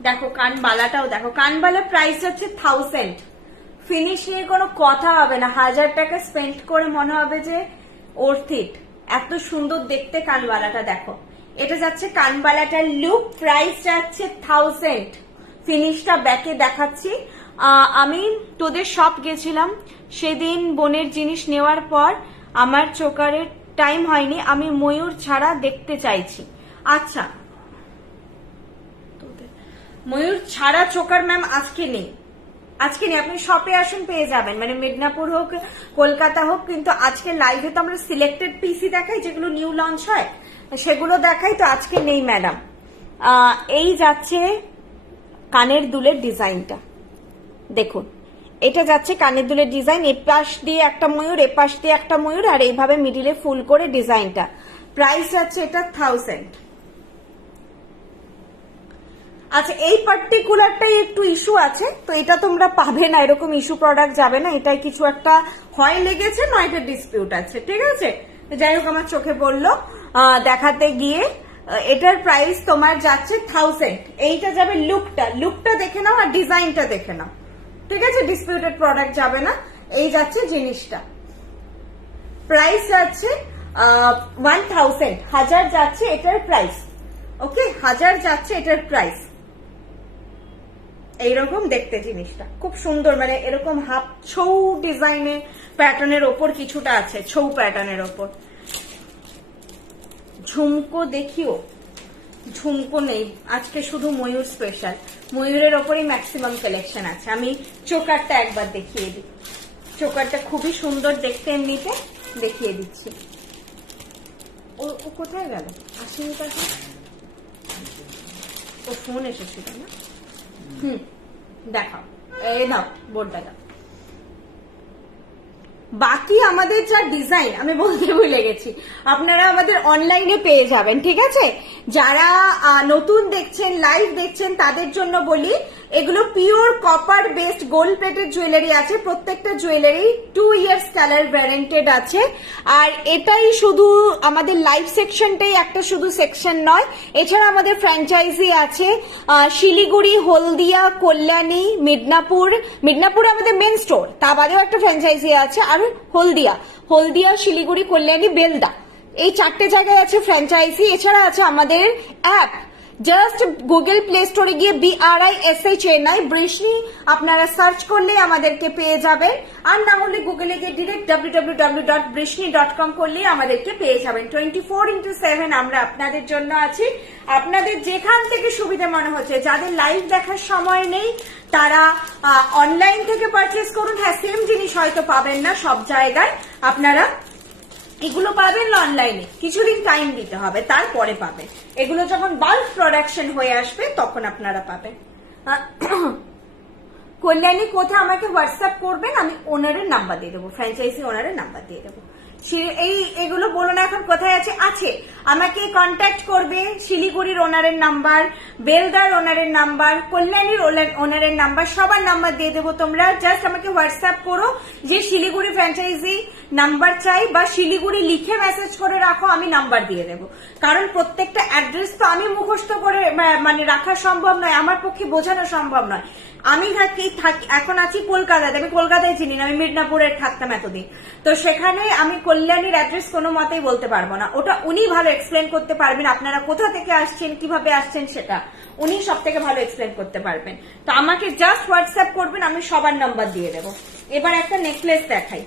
দেখো কানবালাটাও দেখো, কানবালার প্রাইস হচ্ছে 1000। ফিনিশ নিয়ে কোনো কথা হবে না, 1000 টাকা স্পেন্ড করে মনে হবে যে ওর্থ ইট, এত সুন্দর দেখতে কানবালাটা দেখো। এটা যাচ্ছে কানবালাটার লুক, প্রাইস যাচ্ছে 1000। ফিনিশটা ব্যাকে দেখাচ্ছি। আমি তোদের শপ গেছিলাম সেদিন, বোনের জিনিস নেওয়ার পর আমার চোকারের টাইম হয়নি, আমি ময়ূর ছাড়া দেখতে চাইছি। আচ্ছা, ময়ূর ছাড়া চোকার ম্যাম আজকে নেই, আজকে নেই, আপনি শপে আসুন পেয়ে যাবেন, মানে মেদিনীপুর হোক কলকাতা হোক, কিন্তু আজকে লাইভে তো আমরা সিলেক্টেড পিসি দেখাই যেগুলো নিউ লঞ্চ হয়, সেগুলো দেখাই, তো আজকে নেই ম্যাডাম। এই যাচ্ছে কানের দুলের ডিজাইনটা, দেখুন এটা যাচ্ছে কানের দুলের ডিজাইন, এপাশ দিয়ে একটা ময়ূর, এপাশ দিয়ে একটা ময়ূর, আর এইভাবে মিডিলে ফুল করে ডিজাইনটা। প্রাইস যাচ্ছে এটা 1000। আচ্ছা, এই পার্টিকুলারটাই একটু ইস্যু আছে, তো এটা তোমরা পাবে না, এরকম ইস্যু প্রোডাক্ট যাবে না, এটাই কিছু একটা হয় লেগেছে, নয়টা ডিসপিউট আছে, ঠিক আছে। যাই হোক, আমার চোখে বললো দেখাতে গিয়ে। এটার প্রাইস তোমার যাচ্ছে 1000। এইটা যাবে লুকটা দেখে নাও আর ডিজাইনটা দেখে নাও, ঠিক আছে, ডিসপিউটেড প্রোডাক্ট যাবে না। এই যাচ্ছে জিনিসটা, প্রাইস যাচ্ছে 1000, 1000 যাচ্ছে এটার প্রাইস, ওকে, 1000 যাচ্ছে এটার প্রাইস। এইরকম দেখতে জিনিসটা খুব সুন্দর, মানে এরকম হাফ ছৌ ডিজাইনের প্যাটার্নের ওপর কিছুটা আছে, ছৌ প্যাটার্নের ওপর। ঝুমকো দেখিও, ঝুমকো নেই আজকে, শুধু ময়ূর স্পেশাল, ময়ূরের ওপরই ম্যাক্সিমাম কালেকশন আছে। আমি চোকারটা একবার দেখিয়ে দিই, চোকারটা খুবই সুন্দর দেখতে, এমনিতে দেখিয়ে দিচ্ছি। ও কোথায় গেল, আসেনি তাকে, ও ফোন এসেছিল না। দেখাও, এই নাও বোর্ডটা দাও। বাকি আমাদের যা ডিজাইন আমি বলতে ভুলে গেছি, আপনারা আমাদের অনলাইনে পেয়ে যাবেন, ঠিক আছে। যারা নতুন দেখছেন, লাইভ দেখছেন, তাদের জন্য বলি, এগুলো pure copper based gold plated jewellery আছে, প্রত্যেকটা জুয়েলারি 2 ইয়ার্স কালার ওয়ারেন্টেড আছে। আর এটাই শুধু আমাদের লাইভ সেকশনটাই একটা শুধু সেকশন নয়, এছাড়া আমাদের ফ্র্যাঞ্চাইজি আছে শিলিগুড়ি, হলদিয়া, কল্যাণী, মিদনাপুরে আমাদের মেন স্টোর, তা বাদেও একটা ফ্র্যাঞ্চাইজি আছে, আর হলদিয়া, শিলিগুড়ি, কল্যাণী, বেলদা, এই 4টে জায়গায় আছে ফ্র্যাঞ্চাইজি। এছাড়া আছে আমাদের অ্যাপ, জাস্ট গুগল প্লে স্টোরে গিয়ে BRISHNI বৃষ্ণি আপনারা সার্চ করলে আমাদেরকে পেয়ে যাবেন, আর না হলে গুগলে গিয়ে ডিরেক্ট www.brishni.com করলে আমাদেরকে পেয়ে যাবেন। 24/7 আমরা আপনাদের জন্য আছি। আপনাদের যেখান থেকে সুবিধা মনে হচ্ছে, যাদের লাইভ দেখার সময় নেই তারা অনলাইন থেকে পারচেস করুন। হ্যাঁ, সেম জিনিস হয়তো পাবেন না সব জায়গায়, আপনারা এগুলো পাবেন অনলাইনে, কিছুদিন টাইম দিতে হবে, তারপরে পাবেন। এগুলো যখন বাল্ক প্রোডাকশন হয়ে আসবে তখন আপনারা পাবেন। কল্যাণী কোথায়, আমাকে হোয়াটসঅ্যাপ করবেন, আমি ওনারের নাম্বার দিয়ে দেবো, ফ্র্যাঞ্চাইজি ওনারের নাম্বার দিয়ে দেবো। এগুলো বলো না এখন কোথায় আছে, আমাকে কন্ট্যাক্ট করবে। শিলিগুড়ির ওনারের নাম্বার, বেলদার ওনারের নাম্বার, কল্যাণীর ওনারের নাম্বার, সবার নাম্বার দিয়ে দেবো। তোমরা জাস্ট আমাকে হোয়াটসঅ্যাপ করো যে শিলিগুড়ি ফ্র্যাঞ্চাইজি নাম্বার চাই, বা শিলিগুড়ি লিখে মেসেজ করে রাখো, আমি নাম্বার দিয়ে দেবো। কারণ প্রত্যেকটা অ্যাড্রেস তো আমি মুখস্থ করে মানে রাখা সম্ভব নয়, আমার পক্ষে বোঝানো সম্ভব নয়। আমি এখন আছি কলকাতাতে, আমি কলকাতায় চিনি না, আমি মিদনাপুরে থাকতাম এতদিন, তো সেখানে আমি কল্যাণীর অ্যাড্রেস কোনো মতেই বলতে পারবো না, ওটা উনি ভালো এক্সপ্লেন করতে পারবেন। আপনারা কোথা থেকে আসছেন, কিভাবে আসছেন, সেটা উনি সব থেকে ভালো এক্সপ্লেন করতে পারবেন। তো আমাকে জাস্ট হোয়াটসঅ্যাপ করবেন, আমি সবার নাম্বার দিয়ে দেবো। এবার একটা নেকলেস দেখাই,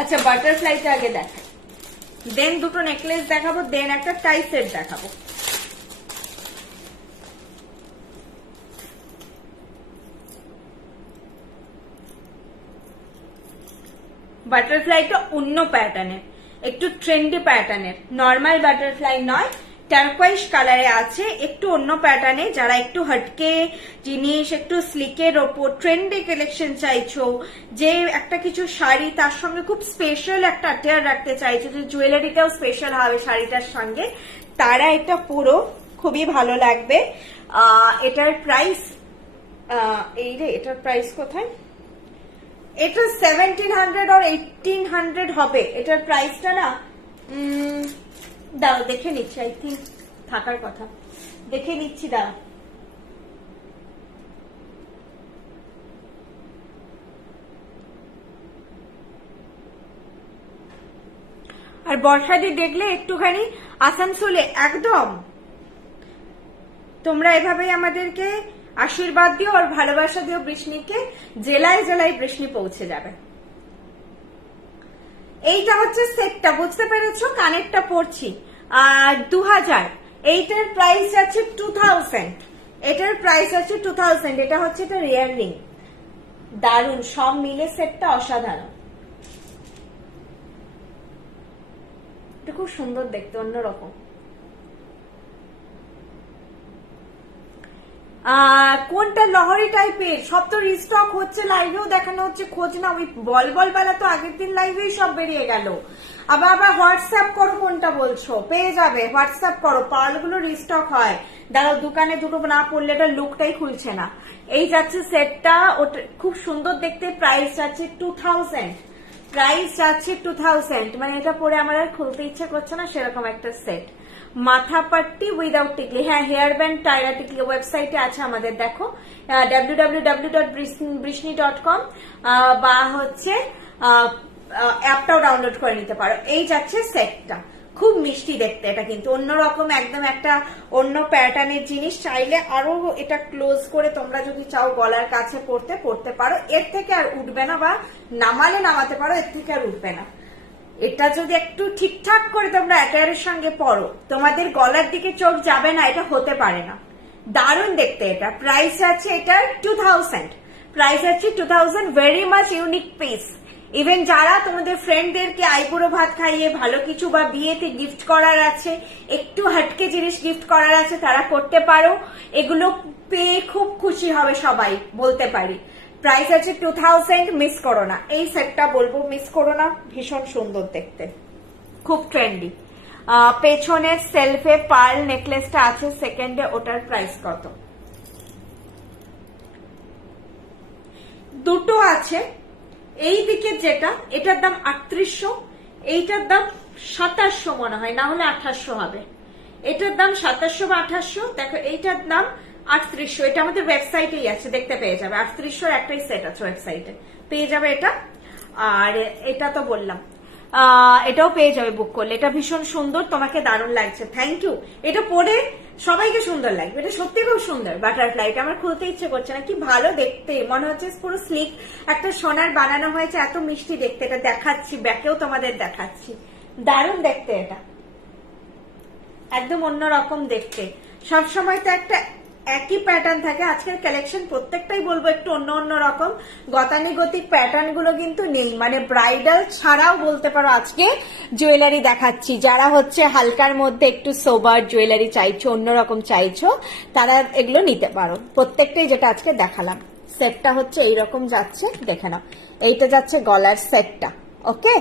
আচ্ছা বাটারফ্লাইটা আগে দেখাই, দেন দুটো নেকলেস দেখাবো, দেন একটা টাই সেট দেখাবো। বাটারফ্লাইটা অন্য প্যাটার্নের, একটু ট্রেন্ডি প্যাটার্নের, নর্মাল বাটারফ্লাই নয়, টার্কোয়াইজ কালারে আছে, একটু অন্য প্যাটার্নে। যারা একটু হটকে জিনিস, একটু স্লিকের ওপর ট্রেন্ডি কালেকশন চাইছো, যে একটা কিছু শাড়ি তার সঙ্গে খুব স্পেশাল একটা অ্যাটায়ার রাখতে চাইছো, যে জুয়েলারিটাও স্পেশাল হবে শাড়িটার সঙ্গে, তারা এটা পুরো খুবই ভালো লাগবে। এটার প্রাইস এটার প্রাইস কোথায়, এটা 1700 or 1800 হবে এটার প্রাইসটা না। দাও দেখে নিচ্ছি, আই থিঙ্ক থাকার কথা, দেখে নিচ্ছি, দাও। আর বর্ষাদি দেখলে একটুখানি আসানসোলে একদম, তোমরা এভাবেই আমাদেরকে আশীর্বাদ দিও আর ভালোবাসা দিও বৃষ্ণিকে, জেলায় জেলায় বৃষ্ণি পৌঁছে যাবে। এইটা হচ্ছে সেটটা, বুঝতে পেরেছো, কানেরটা পড়ছি 2000, এইটার প্রাইস আছে 2000, এটার প্রাইস আছে 2000। এটা হচ্ছে একটা রিয়ার রিং, দারুন, সব মিলে সেটটা অসাধারণ। এটা খুব সুন্দর দেখতে, অন্যরকম। কোনটা লহরি টাইপের, সব তো রিস্টক হচ্ছে, লাইভেও দেখানো হচ্ছে, খোঁজ না। ওই বল বেলা তো আগের দিন লাইভেই সব বেরিয়ে গেল। আবার হোয়াটসঅ্যাপ করো, কোনটা বলছো, পেয়ে যাবে, হোয়াটসঅ্যাপ করো। পার্লগুলো রিস্টক হয়, দাঁড়াও, দোকানে দুটো না পড়লে এটা লুকটাই খুলছে না। এই যাচ্ছে সেটটা, ওটা খুব সুন্দর দেখতে। প্রাইস যাচ্ছে 2000, প্রাইস যাচ্ছে 2000। মানে এটা পরে আমার আর খুলতে ইচ্ছা করছে না, সেরকম একটা সেট। মাথা পাট্টি উইদাউট টিকলি, হ্যাঁ, হেয়ার ব্যান্ড টায়রা টিকলি ওয়েবসাইটে আছে আমাদের, দেখো www.brisni.com, বা হচ্ছে অ্যাপটাও ডাউনলোড করে নিতে পারো। এই যাচ্ছে সেটটা, খুব মিষ্টি দেখতে। এটা কিন্তু অন্যরকম, একদম একটা অন্য প্যাটার্নের জিনিস। চাইলে আরো এটা ক্লোজ করে তোমরা যদি চাও গলার কাছে পড়তে পারো। এর থেকে আর উঠবে না, বা নামাতে পারো, এর থেকে আর উঠবে না। এটা যদি একটু ঠিকঠাক করে তোমরা অ্যাটায়ারের সঙ্গে পরো, তোমাদের গলার দিকে চোখ যাবে না, এটা হতে পারে না। দারুণ দেখতে এটা। প্রাইস আছে এটার 2000, প্রাইস আছে 2000। Very much unique piece. Even যারা তোমাদের ফ্রেন্ডদেরকে আইবুড়ো ভাত খাইয়ে ভালো কিছু বা বিয়েতে গিফট করার আছে, একটু হাটকে জিনিস গিফট করার আছে, তারা করতে পারো। এগুলো পেয়ে খুব খুশি হবে সবাই, বলতে পারি। প্রাইস আছে 2000, মিস করো না। এই সেটটা বলবো, মিস করো না, ভীষণ সুন্দর দেখতে, খুব ট্রেন্ডি। পেছনের সেলফে পার্ল নেকলেসটা আছে সেকেন্ডে, ওটার প্রাইস কত? দুটো আছে। এই দিকে যেটা, এটার দাম 3800, এইটার দাম 2700 মনে হয়, না হলে 2800 হবে। এটার দাম 2700 বা 2800। দেখো এইটার দাম 3800। এটা আমাদের ওয়েবসাইটেই আছে, দেখতে পেয়ে যাবে। 3800 একটাই সেট আছে ওয়েবসাইটে, পেয়ে যাবে এটা। আর এটা তো বললাম, এটাও পেয়ে যাবে বুক করলে। এটা ভীষণ সুন্দর, তোমাকে দারুণ লাগছে, থ্যাংক ইউ। এটা পরে সবাইকে সুন্দর লাগবে, এটা সত্যি খুব সুন্দর। বাটারফ্লাই, এটা আমার খুলতে ইচ্ছে করছে না, কি ভালো দেখতে, মনে হচ্ছে পুরো স্লিক একটা সোনার বানানো হয়েছে, এত মিষ্টি দেখতে। এটা দেখাচ্ছি, ব্যাকেও তোমাদের দেখাচ্ছি, দারুণ দেখতে। এটা একদম অন্যরকম দেখতে। সবসময় তো একটা একই প্যাটার্ন থাকে, আজকের কালেকশন প্রত্যেকটাই বলবো একটু অন্য রকম। গতানুগতিক প্যাটার্ন গুলো কিন্তু নেই, মানে ব্রাইডাল ছাড়াও বলতে পারো আজকে জুয়েলারি দেখাচ্ছি। যারা হচ্ছে হালকার মধ্যে একটু সোবার জুয়েলারি চাইছো, অন্যরকম চাইছো, তারা এগুলো নিতে পারো। প্রত্যেকটাই যেটা আজকে দেখালাম, সেটটা হচ্ছে এইরকম যাচ্ছে, দেখে নাও। এইটা যাচ্ছে গলার সেটটা, ওকে।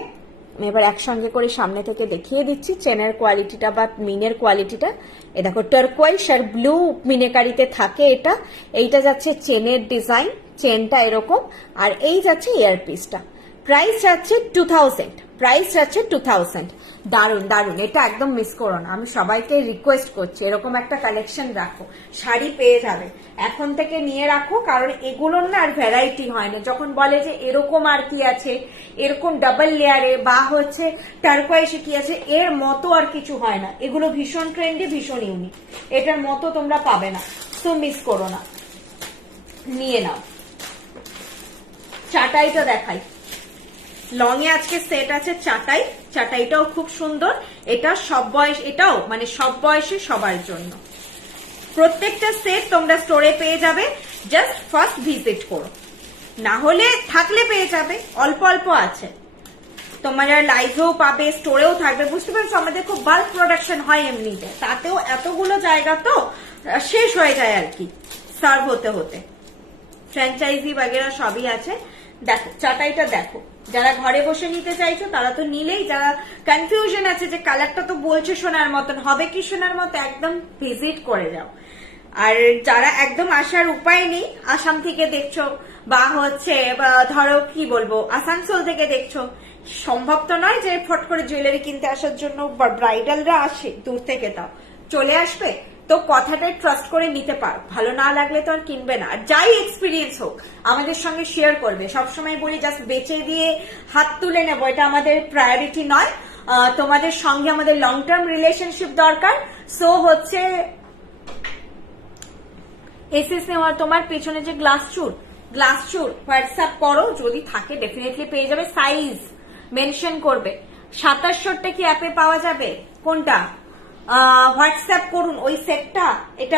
আমি এবার একসঙ্গে করে সামনে থেকে দেখিয়ে দিচ্ছি চেনের কোয়ালিটিটা বা মিনের কোয়ালিটিটা। এ দেখো, টার্কোয়াইজ আর ব্লু মিনেকারিতে থাকে এটা। এইটা যাচ্ছে চেনের ডিজাইন, চেনটা এরকম, আর এই যাচ্ছে ইয়ারপিসটা। প্রাইস যাচ্ছে 2000, প্রাইস যাচ্ছে 2000। দারুন দারুন, এটা একদম মিস করো না। আমি সবাইকে রিকোয়েস্ট করছি এরকম একটা কালেকশন রাখো, শাড়ি পেয়ে যাবে, এখন থেকে নিয়ে রাখো। কারণ এগুলোর না আর ভ্যারাইটি হয় না। যখন বলে যে এরকম আর কি আছে, এরকম ডাবল লেয়ারে বা হচ্ছে টার্কোয়াইশে কি আছে, এর মতো আর কিছু হয় না। এগুলো ভীষণ ট্রেন্ডি, ভীষণ ইউনিক, এটার মতো তোমরা পাবে না, তো মিস করো না, নিয়ে নাও। চাটাইটা দেখাই, লং এ আজকে সেট আছে চাটাই, চাটাইটাও খুব সুন্দর। এটা সব বয়স, এটাও মানে সব বয়সে সবার জন্য। প্রত্যেকটা সেট তোমরা স্টোরে পেয়ে যাবে, জাস্ট ফার্স্ট ভিজিট করো, না হলে থাকলে পেয়ে যাবে, অল্প অল্প আছে। তোমরা লাইভেও পাবে, স্টোরেও থাকবে, বুঝতে পারছো। আমাদের খুব বাল্ক প্রোডাকশন হয় এমনিতে, তাতেও এতগুলো জায়গা তো শেষ হয়ে যায় আর কি সার্ভ হতে হতে। ফ্র্যাঞ্চাইজি বাগেরা সবই আছে। দেখো চাটাইটা দেখো, যারা ঘরে বসে নিতে চাইছো তারা তো নিলেই, যারা কনফিউশন আছে যে কালারটা তো বলছে সোনার মতন, হবে কি সোনার মতো, একদম ভিজিট করে যাও। আর যারা একদম আসার উপায় নেই, আসাম থেকে দেখছো বা হচ্ছে ধরো কি বলবো আসানসোল থেকে দেখছো, সম্ভব তো নয় যে ফট করে জুয়েলারি কিনতে আসার জন্য ব্রাইডালরা আসে দূর থেকে, তাও চলে আসবে, তো কথাটা ট্রাস্ট করে নিতে পারো। ভালো না লাগলে তো আর কিনবে না। আর যাই এক্সপিরিয়েন্স হোক আমাদের সঙ্গে শেয়ার করবে। সবসময় বলি জাস্ট বেচে দিয়ে হাত তুলে নেবো, এটা আমাদের প্রায়োরিটি নয়। তোমাদের সঙ্গে আমাদের লং টার্ম রিলেশনশিপ দরকার। সো হচ্ছে এসএস নেওয়ার, তোমার পেছনে যে গ্লাস চুর হোয়াটসঅ্যাপ করো, যদি থাকে ডেফিনেটলি পেয়ে যাবে। সাইজ মেনশন করবে। 2700টা কি অ্যাপে পাওয়া যাবে? কোনটা হোয়াটসঅ্যাপ করুন ওই সেটটা, এটা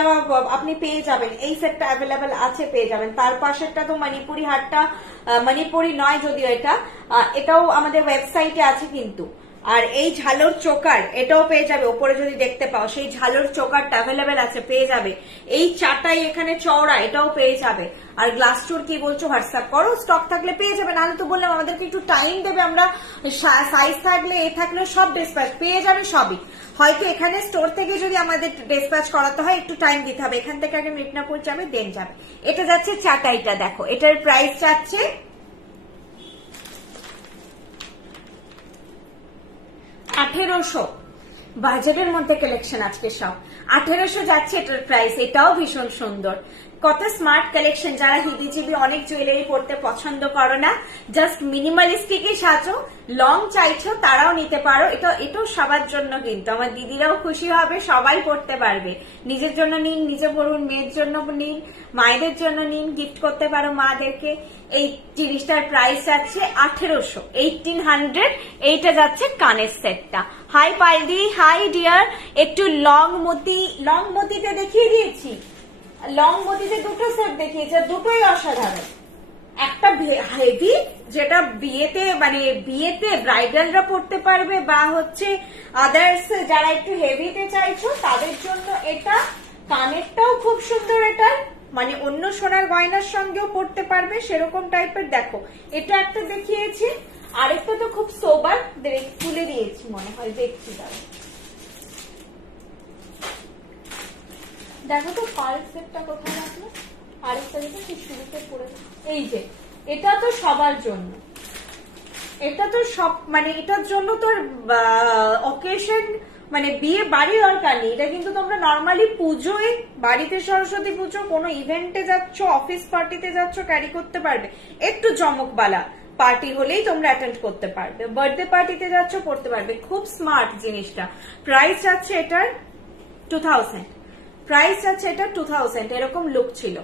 আপনি পেয়ে যাবেন। এই সেটটা অ্যাভেলেবেল আছে, পেয়ে যাবেন। তার পাশেরটা তো মণিপুরি হারটা, মণিপুরি নয় যদিও, এটাও আমাদের ওয়েবসাইটে আছে কিন্তু। আর এই ঝালর চোকার এটাও পেয়ে যাবে, ওপরে যদি দেখতে পাও সেই ঝালর চোকারটা অ্যাভেলেবেল আছে, পেয়ে যাবে। এই চাটাই এখানে চওড়া, এটাও পেয়ে যাবে। আর গ্লাস চোর কি বলছো, হোয়াটসঅ্যাপ করো, স্টক থাকলে পেয়ে যাবে। নাহলে তো বললাম আমাদেরকে একটু টাইম দেবে, আমরা সাইজ থাকলে থাকলে সব ডিসপ্যাচ পেয়ে যাবে সবই। হয়তো এখানে স্টোর থেকে যদি আমাদের ডিসপ্যাচ করাতে হয় একটু টাইম দিতে হবে, এখান থেকে আগে মিটনাপুর যাবে দেন যাবে। এটা যাচ্ছে চাটাইটা, দেখো এটার প্রাইস যাচ্ছে 1800। বাজেটের মধ্যে কালেকশন আজকে সব 1800 যাচ্ছে এটার প্রাইস। এটাও ভীষণ সুন্দর, কত স্মার্ট কালেকশন। যারা হিবিজিবি অনেক জুয়েলারি পড়তে পছন্দ করো না, জাস্ট মিনিমালিস্টিকই সাজো, লং চাইছো, তারাও নিতে পারো। এটাও সবার জন্য কিন্তু, আমার দিদিরাও খুশি হবে, সবাই পড়তে পারবে। নিজের জন্য নিন, নিজে পড়ুন, মেয়ের জন্য নিন, মায়েদের জন্য নিন, গিফট করতে পারো মাদেরকে। এই জিনিসটার প্রাইস যাচ্ছে 1800, 1800। এইটা যাচ্ছে কানের সেটটা। হাই পাইদি, হাই ডিয়ার। একটু লং মতিতে দেখিয়ে দিয়েছি, লং মতিতে দুটো সেট দেখিয়েছে, দুটোই অসাধারণ। একটা হেভি, যেটা বিয়েতে ব্রাইডালরা পড়তে পারবে, বা হচ্ছে আদার্স যারা একটু হেভিতে চাইছো তাদের জন্য এটা। কানেরটাও খুব সুন্দর, এটা মানে অন্য সোনার গয়নার সঙ্গেও পড়তে পারবে সেরকম টাইপের। দেখো এটা একটা দেখিয়েছি, আরেকটা তো খুব সোবার, তুলে দিয়েছি মনে হয়, দেখছি তাহলে। দেখো তো পার্ল সেটটা কোথায় রাখলো, আরেকটা দেখো কি শুরুতে পড়ে। এই যে এটা তো সবার জন্য, এটা তো সব এটার জন্য তোর অকেশন বিয়ে বাড়ি দরকার নেই। এটা কিন্তু তোমরা নর্মালি পুজোয়, বাড়িতে সরস্বতী পুজো, কোনো ইভেন্টে যাচ্ছ, অফিস পার্টিতে যাচ্ছ, ক্যারি করতে পারবে। একটু চমকবালা পার্টি হলেই তোমরা অ্যাটেন্ড করতে পারবে, বার্থডে পার্টিতে যাচ্ছ পড়তে পারবে। খুব স্মার্ট জিনিসটা। প্রাইস যাচ্ছে এটার 2000, প্রাইস আছে এটা 2000। এরকম লুক ছিল।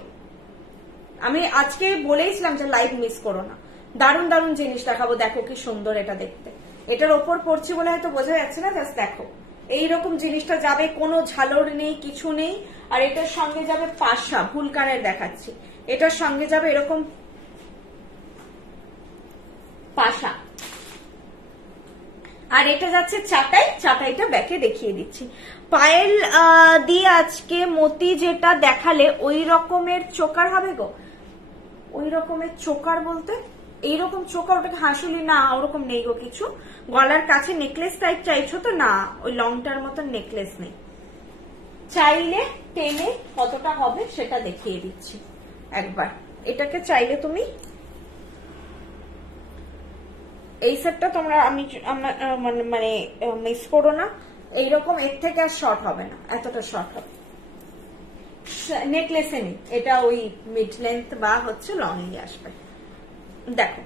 আমি আজকে বলেইছিলাম যে লাইভ মিস করো না, দারুণ দারুণ জিনিস দেখাবো। দেখো কি সুন্দর এটা দেখতে। এটার ওপর পড়ছি বলে হয়তো বোঝা যাচ্ছে না, জাস্ট দেখো এইরকম জিনিসটা যাবে, কোনো ঝালর নেই, কিছু নেই। আর এটার সঙ্গে যাবে পাশা, ভুলকানের দেখাচ্ছি, এটার সঙ্গে যাবে এরকম পাশা। আর এটা যাচ্ছে চাটাই, চাটাইটা ব্যাকে দেখিয়ে দিচ্ছি। পায়েল দিয়ে আজকে মতি যেটা দেখালে ওই রকমের চোকার হবে গো, ওই রকমের চোকার বলতে এইরকম চোকার, ওটাকে হাসুলি না, ওরকম নেই গো কিছু। গলার কাছে নেকলেস টাইপ চাইছো তো, না ওই লংটার মতন নেকলেস নেই। চাইলে টেনে কতটা হবে সেটা দেখিয়ে দিচ্ছি একবার। এটাকে চাইলে তুমি এই সেটটা তোমরা মিস করো না। এইরকম এর থেকে আর শর্ট হবে না, এতটা শর্ট হবে। নেকলেসে নেই, এটা ওই মিড লেন্থ বা হচ্ছে লং এ আসবে। দেখো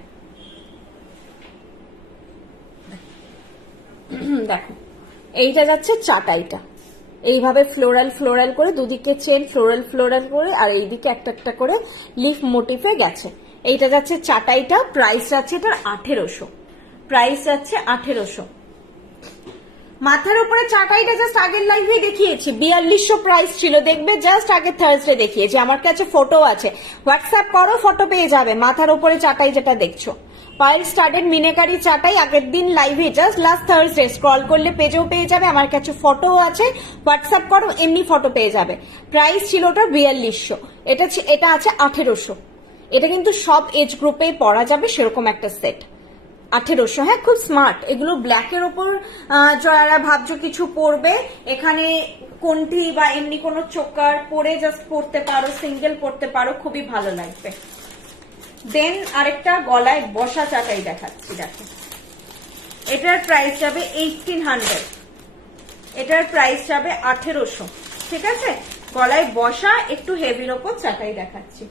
দেখো এইটা যাচ্ছে চাটাইটা, এইভাবে ফ্লোরাল ফ্লোরাল করে, দুদিকে চেন ফ্লোরাল ফ্লোরাল করে, আর এইদিকে একটা একটা করে লিফ মোটিফে গেছে। এইটা যাচ্ছে চাটাইটা। প্রাইস যাচ্ছে এটার 1800, প্রাইস যাচ্ছে 1800। মাথার উপরে চাটাইটা জাস্ট আগের লাইভে দেখিয়েছি, 4200 প্রাইস ছিল, দেখবে জাস্ট আগের থার্সডে দেখিয়েছি। আমার কাছে ফটো আছে, হোয়াটসঅ্যাপ করো, ফটো পেয়ে যাবে। মাথার উপরে চাটাই যেটা দেখছো, পাইল স্টার্টেড মিনেকারি চাটাই, আগের দিন লাইভে জাস্ট লাস্ট থার্সডে, স্ক্রল করলে পেজেও পেয়ে যাবে। আমার কাছে ফটো আছে, হোয়াটসঅ্যাপ করো, এমনি ফটো পেয়ে যাবে। প্রাইস ছিল ওটা 4200, এটা আছে 1800। এটা কিন্তু সব এজ গ্রুপেই পরা যাবে সেরকম একটা সেট। 1800, হ্যাঁ খুব স্মার্ট। এগুলো ব্ল্যাকের ওপর যারা ভাবছো কিছু পরবে, এখানে কোনটি বা এমনি কোনো চোকার পরে জাস্ট পরতে পারো, সিঙ্গেল পরতে পারো, খুবই ভালো লাগবে। দেন আরেকটা গলায় বসা চাটাই দেখাচ্ছি, দেখো এটার প্রাইস যাবে 1800, এটার প্রাইস যাবে 1800। ঠিক আছে, গলায় বসা একটু হেভির ওপর চাটাই দেখাচ্ছি।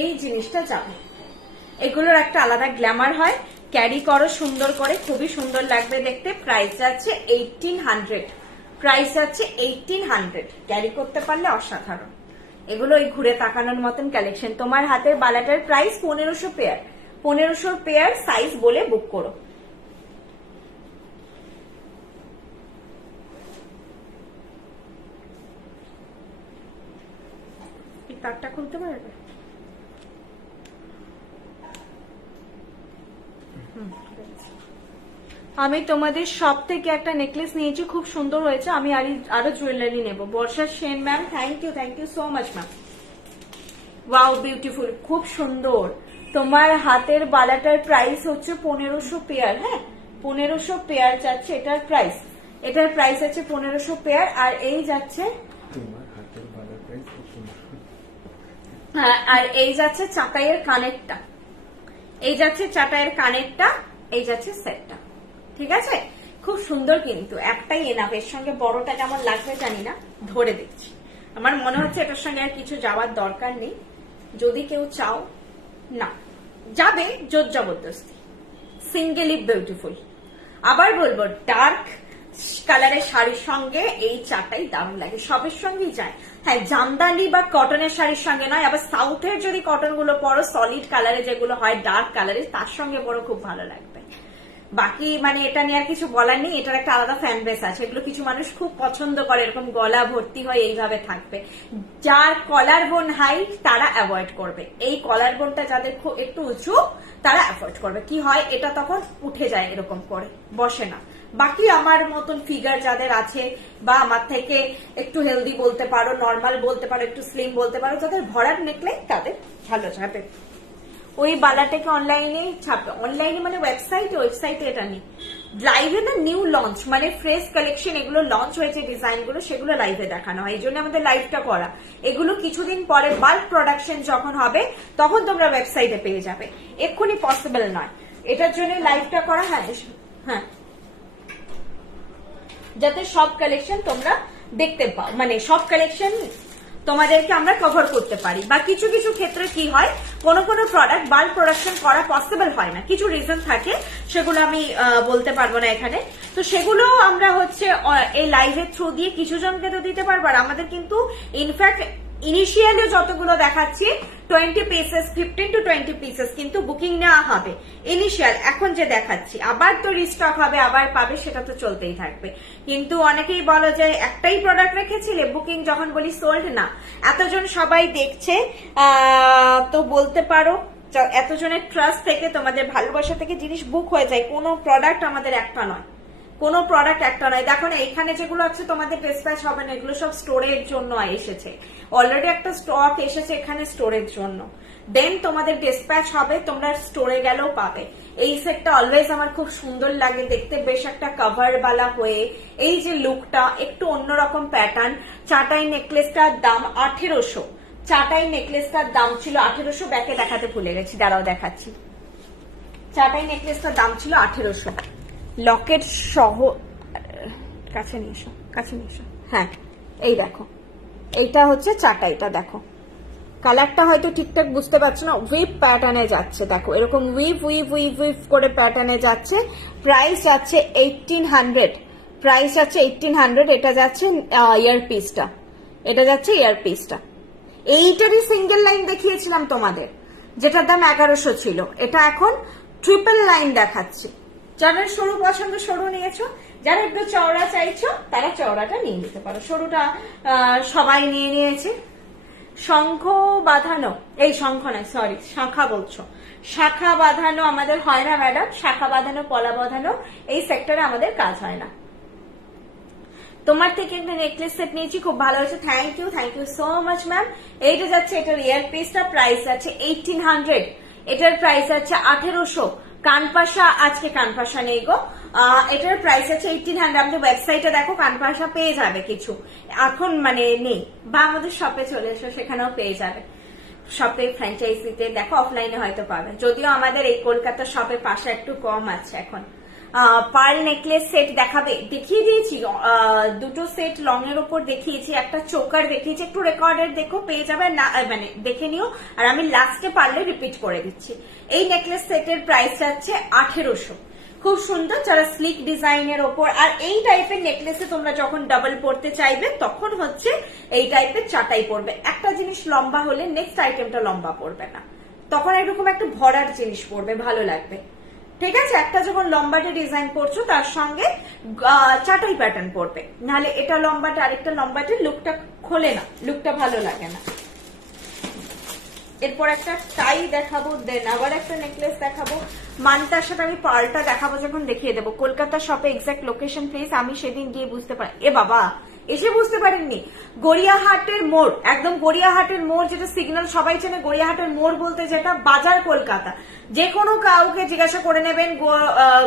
এই জিনিসটা যাবে, এগুলোর একটা আলাদা গ্ল্যামার হয়। ক্যারি করো সুন্দর করে, খুবই সুন্দর লাগবে দেখতে। প্রাইস যাচ্ছে 1800, প্রাইস যাচ্ছে 1800। ক্যারি করতে পারলে অসাধারণ। এগুলো ওই ঘুরে তাকানোর মতন কালেকশন। তোমার হাতের বালাটার প্রাইস 1500 পেয়ার, 1500 পেয়ার সাইজ বলে বুক করো। এই কার্ডটা খুলতে পারবে? আমি তোমাদের সব থেকে একটা নেকলেস নিয়েছি, খুব সুন্দর হয়েছে। আমি আরো জুয়েলারি নেব। Barsha Sen ma'am, thank you so much ma'am. Wow beautiful, খুব সুন্দর। তোমার হাতের বালাটার প্রাইস হচ্ছে 1500 পেয়ার। হ্যাঁ 1500 পেয়ার যাচ্ছে এটার প্রাইস। এটার প্রাইস আছে 1500 পেয়ার। আর এই যাচ্ছে তোমার হাতের বালার প্রাইস 1500। হ্যাঁ, আর এই যাচ্ছে চাটাইয়ের কানেরটা, এই যাচ্ছে চাটাইয়ের কানেরটা, এই যাচ্ছে সেটটা। ঠিক আছে, খুব সুন্দর কিন্তু। একটাই এনাফ। এর সঙ্গে বড়টা কেমন লাগবে জানি না, ধরে দিচ্ছি। আমার মনে হচ্ছে এটার সঙ্গে আর কিছু যাওয়ার দরকার নেই। যদি কেউ চাও না যাবে, জোর জবরদস্তি। Singly beautiful. আবার বলবো, ডার্ক কালারের শাড়ির সঙ্গে এই চাটাই দারুণ লাগে, সবের সঙ্গেই যায়। হ্যাঁ, জামদানি বা কটনের শাড়ির সঙ্গে নয়। আবার সাউথের যদি কটন গুলো পরো, সলিড কালারে যেগুলো হয় ডার্ক কালারের, তার সঙ্গে পরো খুব ভালো লাগবে। বাকি মানে এটা নিয়ে আর কিছু বলার নেই। এটার একটা আলাদা ফ্যান বেস আছে। এগুলো কিছু মানুষ খুব পছন্দ করে, এরকম গলা ভর্তি হয় এইভাবে থাকবে। যার কলার বোন হাই তারা অ্যাভয়েড করবে। এই কলার বোনটা যাদের খুব একটু উঁচু তারা অ্যাভয়েড করবে। কি হয়, এটা তখন উঠে যায়, এরকম করে বসে না। বাকি আমার মতন ফিগার যাদের আছে, বা আমার থেকে একটু হেলদি বলতে পারো, নর্মাল বলতে পারো, একটু স্লিম বলতে পারো, যাদের ভরাট নেকলেস তাদের ভালো যাবে। ওই বালাটাকে অনলাইনে ছাপে, অনলাইনে মানে ওয়েবসাইটে এটা নেই। লাইভে না নিউ লঞ্চ মানে ফ্রেশ কালেকশন এগুলো লঞ্চ হয়েছে, ডিজাইন গুলো সেগুলো লাইভে দেখানো হয়। এই জন্য আমাদের লাইভটা করা। এগুলো কিছুদিন পরে বাল্ক প্রোডাকশন যখন হবে তখন তোমরা ওয়েবসাইটে পেয়ে যাবে, এক্ষুনি পসিবল নয়। এটার জন্য লাইভটা করা। হ্যাঁ হ্যাঁ, যাতে সব কালেকশন তোমরা দেখতে পাও, মানে সব কালেকশন তোমাদেরকে আমরা কভার করতে পারি। বা কিছু কিছু ক্ষেত্রে কি হয়, কোনো প্রোডাক্ট বাল্ক প্রোডাকশন করা পসিবল হয় না, কিছু রিজন থাকে, সেগুলো আমি বলতে পারবো না এখানে। তো সেগুলো আমরা হচ্ছে এই লাইভের থ্রু দিয়ে কিছু জনকে তো দিতে পারবো। আর আমাদের কিন্তু ইনফ্যাক্ট ইনিশিয়ালি যতগুলো দেখাচ্ছি 20 পিসেস, 15 to 20 পিসেস কিন্তু বুকিং নেওয়া হবে ইনিশিয়াল। এখন যে দেখাচ্ছি আবার তো রিস্টক হবে, আবার পাবে, সেটা তো চলতেই থাকবে। কিন্তু অনেকেই বলো যে একটাই প্রোডাক্ট রেখেছিলে, বুকিং যখন বলি সোল্ড না। এতজন সবাই দেখছে, তো বলতে পারো এতজনের ট্রাস্ট থেকে, তোমাদের ভালোবাসা থেকে জিনিস বুক হয়ে যায়। কোনো প্রোডাক্ট আমাদের একটা নয়, কোনো প্রোডাক্ট একটা নয়। দেখো না, এখানে যেগুলো আছে তোমাদের ডিসপ্যাচ হবে না, এগুলো সব স্টোরের জন্য এসেছে। অলরেডি একটা স্টক এসেছে এখানে স্টোরের জন্য, দেন তোমাদের ডিসপ্যাচ হবে, তোমরা স্টোরে গেলেও পাবে। এই সেটটা অলওয়েজ আমার খুব সুন্দর লাগে দেখতে, বেশ একটা কভার বালা হয়ে। এই যে লুকটা একটু অন্যরকম প্যাটার্ন। চাটাই নেকলেসটার দাম 1800। চাটাই নেকলেসটার দাম ছিল 1800। ব্যাকে দেখাতে ভুলে গেছি, দাঁড়াও দেখাচ্ছি। চাটাই নেকলেসটার দাম ছিল 1800, লকেট সহ। কাছে নিয়ে এসো। হ্যাঁ, এই দেখো, এইটা হচ্ছে চাটাইটা। দেখো কালারটা হয়তো ঠিকঠাক বুঝতে পারছো না, উইভ প্যাটার্নে যাচ্ছে। দেখো এরকম উইভ করে প্যাটার্নে যাচ্ছে। প্রাইস যাচ্ছে 1800, প্রাইস যাচ্ছে 1800। এটা যাচ্ছে ইয়ারপিসটা, এটা যাচ্ছে ইয়ারপিসটা। এইটারই সিঙ্গেল লাইন দেখিয়েছিলাম তোমাদের, যেটার দাম 1100 ছিল। এটা এখন ট্রিপল লাইন দেখাচ্ছি। যারা সরু পছন্দ সরু নিয়েছো, যারা একটু চওড়া চাইছো তারা চওড়াটা নিয়ে নিতে পারো। সরুটা সবাই নিয়ে নিয়েছে। শঙ্খ বাঁধানো, এই শঙ্খ নয়, সরি শাখা বলছো, শাখা বাঁধানো আমাদের হয় না ম্যাডাম। শাখা বাঁধানো, পলা বাঁধানো এই সেক্টরে আমাদের কাজ হয় না। তোমার থেকে একটা নেকলেস সেট নিয়েছি, খুব ভালো হয়েছে, thank you so much ma'am. এইটা যাচ্ছে, এটার ইয়ার পিসটা প্রাইস আছে 1800, এটার প্রাইস আছে 1800। কানপাশা, আজকে কানপাশা নেই গো। এটার প্রাইস আছে 1800। আমাদের ওয়েবসাইটে দেখো কানপাশা পেয়ে যাবে কিছু, এখন মানে নেই। বা আমাদের শপে চলে এসো, সেখানেও পেয়ে যাবে। শপে ফ্র্যাঞ্চাইজিতে দেখো, অফলাইনে হয়তো পাবে, যদিও আমাদের এই কলকাতার শপে পাশে একটু কম আছে এখন। পার্ল নেকলেস সেট দেখাবে, দেখিয়ে দিয়েছি, দুটো সেট লং এর ওপর দেখিয়েছি, একটা চোকার দেখিয়েছি, একটু রেকর্ডেড দেখো পেয়ে যাবে না, মানে দেখে নিও, আর আমি লাস্টে পারলে রিপিট করে দিচ্ছি। এই নেকলেস সেটের প্রাইস যাচ্ছে 1800। খুব সুন্দর, যারা স্লিক ডিজাইনের ওপর, আর এই টাইপের নেকলেসে তোমরা যখন ডাবল পড়তে চাইবে তখন হচ্ছে এই টাইপের চাটাই পড়বে। একটা জিনিস লম্বা হলে নেক্সট আইটেমটা লম্বা পড়বে না, তখন এরকম একটা ভরার জিনিস পড়বে, ভালো লাগবে। ঠিক আছে, একটা যখন লম্বাটে ডিজাইন করছো তার সঙ্গে চাটাই প্যাটার্ন পড়বে, নাহলে এটা লম্বাটে আরেকটা লম্বাটে লুকটা খোলে না, লুকটা ভালো লাগে না। এরপর একটা টাই দেখাবো, দেন আবার একটা নেকলেস দেখাবো, মানতার সাথে আমি পার্লটা দেখাবো, যখন দেখিয়ে দেবো। কলকাতা শপে এক্সাক্ট লোকেশন প্লিজ, আমি সেদিন গিয়ে বুঝতে পারি, এ বাবা এসে বুঝতে পারেননি, গড়িয়াহাটের মোড়, একদম গড়িয়াহাটের মোড়, যেটা সিগন্যাল সবাই চেনে, গড়িয়াহাটের মোড় বলতে যেটা বাজার কলকাতা, যে কোনো কাউকে জিজ্ঞাসা করে নেবেন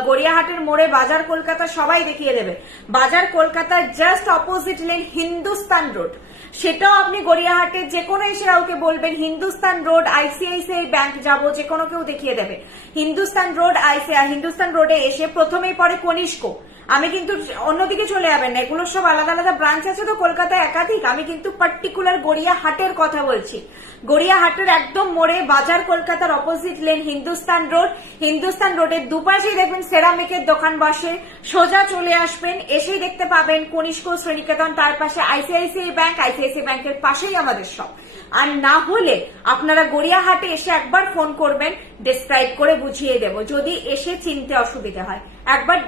গড়িয়াহাটের মোড়ে বাজার কলকাতা, সবাই দেখিয়ে দেবে। বাজার কলকাতার just opposite lane Hindustan road, সেটাও আপনি গড়িয়াহাটের যে কোনো এসে কাউকে বলবেন হিন্দুস্তান রোড আইসিআইসিআই ব্যাংক যাবো, যে কোনো কেউ দেখিয়ে দেবে। হিন্দুস্তান রোড হিন্দুস্তান রোডে এসে প্রথমেই পড়ে কনিষ্ক, আমি কিন্তু অন্যদিকে চলে যাবেন না, এগুলোর সব আলাদা আলাদা ব্রাঞ্চ আছে তো কলকাতায় একাধিক, আমি কিন্তু পার্টিকুলার গড়িয়াহাটের কথা বলছি। গড়িয়াহাটের একদম মোড়ে বাজার কলকাতার opposite lane Hindustan road, Hindustan রোডের দুপাশেই দেখবেন সেরামিকের দোকান বসে, সোজা চলে আসবেন, এসেই দেখতে পাবেন কনিষ্ক শ্রীনিকেতন, তার পাশে আইসিআইসিআই ব্যাংক, আইসিআইসিআই ব্যাংকের পাশেই আমাদের সব। আর না হলে আপনারা গড়িয়াহাটে এসে একবার ফোন করবেন, ডেসক্রাইব করে বুঝিয়ে দেব, যদি এসে চিনতে অসুবিধা হয় একবার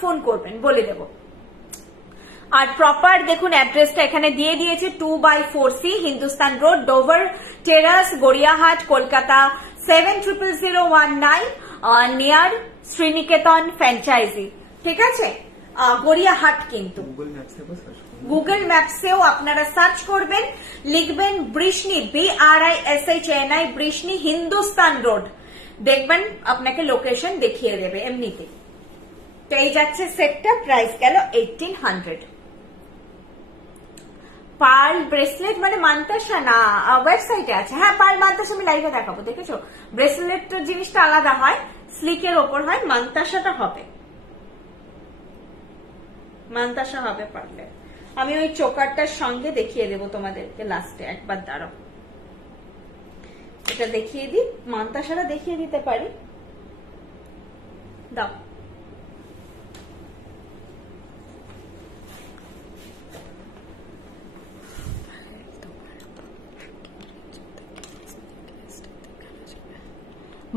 ফোন করবেন, বলে দেব। আর প্রপার দেখুন অ্যাড্রেসটা এখানে দিয়ে দিয়েছে, 2/4C Hindustan road, Dover terrace, Gariahat, Kolkata 700019, near Sriniketan franchise. ঠিক আছে, গড়িয়াহাট কিন্তু গুগল ম্যাপসেও আপনারা সার্চ করবেন, লিখবেন বৃষ্ণি, BRISHNI, বৃষ্ণি হিন্দুস্তান রোড, দেখবেন আপনাকে লোকেশন দেখিয়ে দেবে এমনিতে। তো এই যাচ্ছে সেটটা, প্রাইস গেল 1800। পার্ল ব্রেসলেট মানে মান্তাসা না, ওয়েবসাইটে আছে, হ্যাঁ পার্ল মান্তাসা আমি লাইভে দেখাবো, দেখেছো? ব্রেসলেটটা জিনিসটা আলাদা হয়, স্লিকের ওপর হয়, মান্তাসাটা হবে, মান্তাসা হবে পারলে। আমি ওই চোকারটার সঙ্গে দেখিয়ে দেবো তোমাদেরকে লাস্টে, একবার দাঁড়াও এটা দেখিয়ে দিই, মান্তাসাটা দেখিয়ে দিতে পারি, দাও।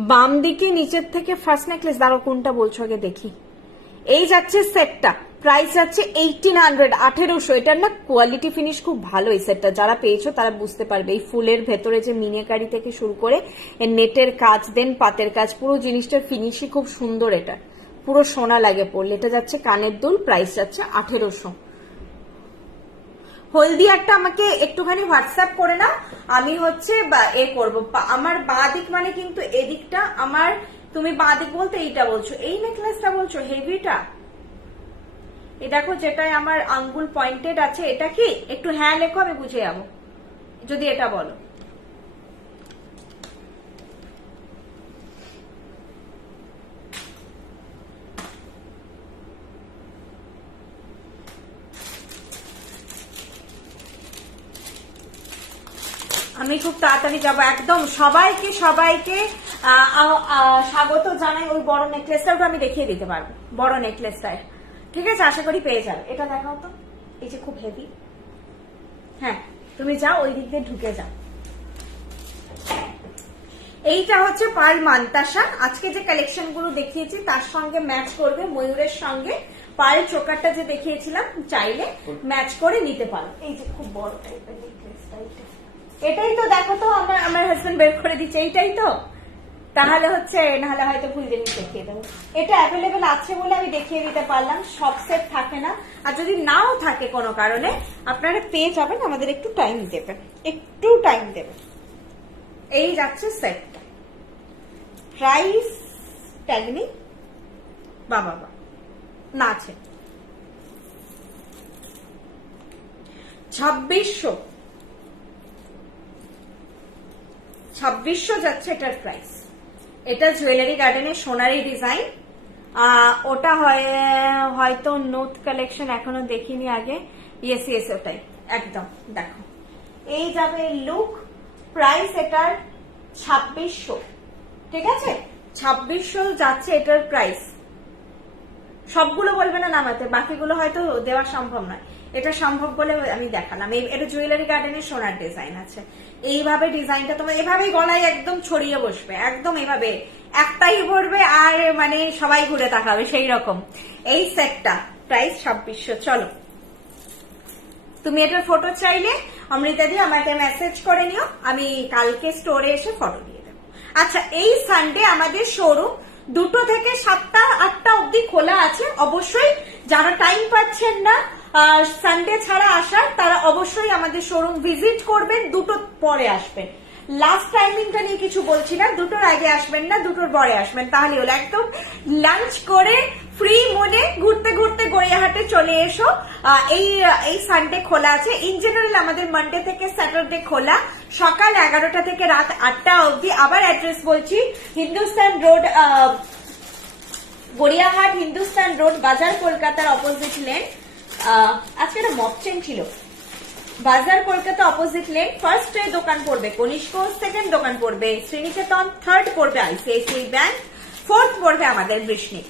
বাম দিকে নিচের থেকে ফার্স্ট নেকলেস, দাঁড়াও কোনটা বলছো আগে দেখি। এই যাচ্ছে সেটটা, প্রাইস যাচ্ছে 1800, 1800। এটার না কোয়ালিটি ফিনিশ খুব ভালো, এই সেটটা যারা পেয়েছো তারা বুঝতে পারবে। এই ফুলের ভেতরে যে মিনেকারি থেকে শুরু করে নেটের কাজ, দেন পাতের কাজ, পুরো জিনিসটার ফিনিশই খুব সুন্দর, এটা পুরো সোনা লাগে পড়লে। এটা যাচ্ছে কানের দুল, প্রাইস যাচ্ছে 1800। হলদিয়ারটা আমাকে একটুখানি হোয়াটসঅ্যাপ করে নাও, আমি হচ্ছে এ করবো, আমার বাঁ দিক মানে কিন্তু এদিকটা আমার, তুমি বাঁ দিক বলতে এইটা বলছো, এই নেকলেসটা বলছো হেভিটা, এই দেখো যেটাই আমার আঙ্গুল পয়েন্টেড আছে, এটা কি একটু হ্যাঁ লেখো, আমি বুঝে যাবো যদি এটা বলো। আমি খুব তাড়াতাড়ি যাবো, একদম সবাইকে সবাইকে স্বাগত জানাই। ওই বড় নেকলেসটা ওটা আমি দেখিয়ে দিতে পারবো, বড় নেকলেসটায়, ঠিক আছে? আশা করি পেয়ে যাবে। এটা দেখাও তো, এই যে খুব হেভি, হ্যাঁ তুমি যাও ওই দিক দিয়ে ঢুকে যাও। এইটা হচ্ছে পার্ল মান্তাসা, আজকে যে কালেকশন গুলো দেখিয়েছি তার সঙ্গে ম্যাচ করবে, ময়ূরের সঙ্গে পার্ল চোকারটা যে দেখিয়েছিলাম চাইলে ম্যাচ করে নিতে পারো। এই যে খুব বড় টাইপের নেকলেসটা, এটাই তো দেখো তো, আমার হাজবেন্ড বের করে দিচ্ছে, এইটাই তো, তাহলে হচ্ছে নাহলে হয়তো ভুল জিনিস দেখিয়ে দেবো। এটা অ্যাভেলেবেল আছে বলে আমি দেখিয়ে দিতে পারলাম, সব সেট থাকে না, আর যদি নাও থাকে কোনো কারণে আপনারা পেয়ে যাবেন, আমাদের একটু টাইম দেবেন, একটু টাইম দেবেন। এই যাচ্ছে সেটটা, প্রাইস ট্যাগ নেই বাবা না আছে 2600 যাচ্ছে এটার প্রাইস। এটা জুয়েলারি গার্ডেনের সোনারি ডিজাইন, ওটা হয়তো নোট কালেকশন, এখনো দেখিনি আগে। ইয়েস ইয়েস, ওটাই একদম। দেখো এই যাবে লুক, প্রাইস এটার 2600, ঠিক আছে? 2600 যাচ্ছে এটার প্রাইস। সবগুলো বলবে না নামাতে, বাকিগুলো হয়তো দেওয়া সম্ভব নয়, এটা সম্ভব বলে আমি দেখালাম। এটা জুয়েলারি গার্ডেনের সোনার ডিজাইন আছে। এইভাবে ডিজাইনটা তোমার এভাবেই গলায় একদম ছড়িয়ে বসবে, একদম এভাবে একটাই পড়বে আর মানে সবাই ঘুরে তাকাবে সেই রকম। এই সেটটা প্রাইস 2600। চলো, তুমি এটার ফটো চাইলে অমৃতা দি আমাকে মেসেজ করে নিও, আমি কালকে স্টোরে এসে ফটো দিয়ে দেবো। আচ্ছা, এই সানডে আমাদের শোরুম 2টো থেকে 7টা 8টা অবধি খোলা আছে। অবশ্যই যারা টাইম পাচ্ছেন না সানডে ছাড়া আসার, তারা অবশ্যই আমাদের শোরুম ভিজিট করবেন, 2টোর পরে আসবেন। লাস্ট টাইমিংটা নিয়ে কিছু বলছি না, 2টোর আগে আসবেন না, 2টোর পরে আসবেন, তাহলে হলো একদম লাঞ্চ করে ফ্রি মনে ঘুরতে ঘুরতে গড়িয়াহাটে চলে এসো। এই সানডে খোলা আছে। ইন জেনারেল আমাদের মানডে থেকে স্যাটারডে খোলা, সকাল 11টা থেকে রাত 8টা অবধি। আবার অ্যাড্রেস বলছি, হিন্দুস্তান রোড, গড়িয়াহাট হিন্দুস্তান রোড, বাজার, কলকাতার অপোজিট লেন। আজকে একটা মপচেন ছিল, বাজার কলকাতা অপোজিট লেন। ফার্স্টে দোকান পড়বে কনিষ্ক, সেকেন্ড দোকান পড়বে শ্রীনিকেতন, থার্ড পড়বে আইসিআইসিআই ব্যাংক, ফোর্থ পড়বে আমাদের বৃষ্ণি।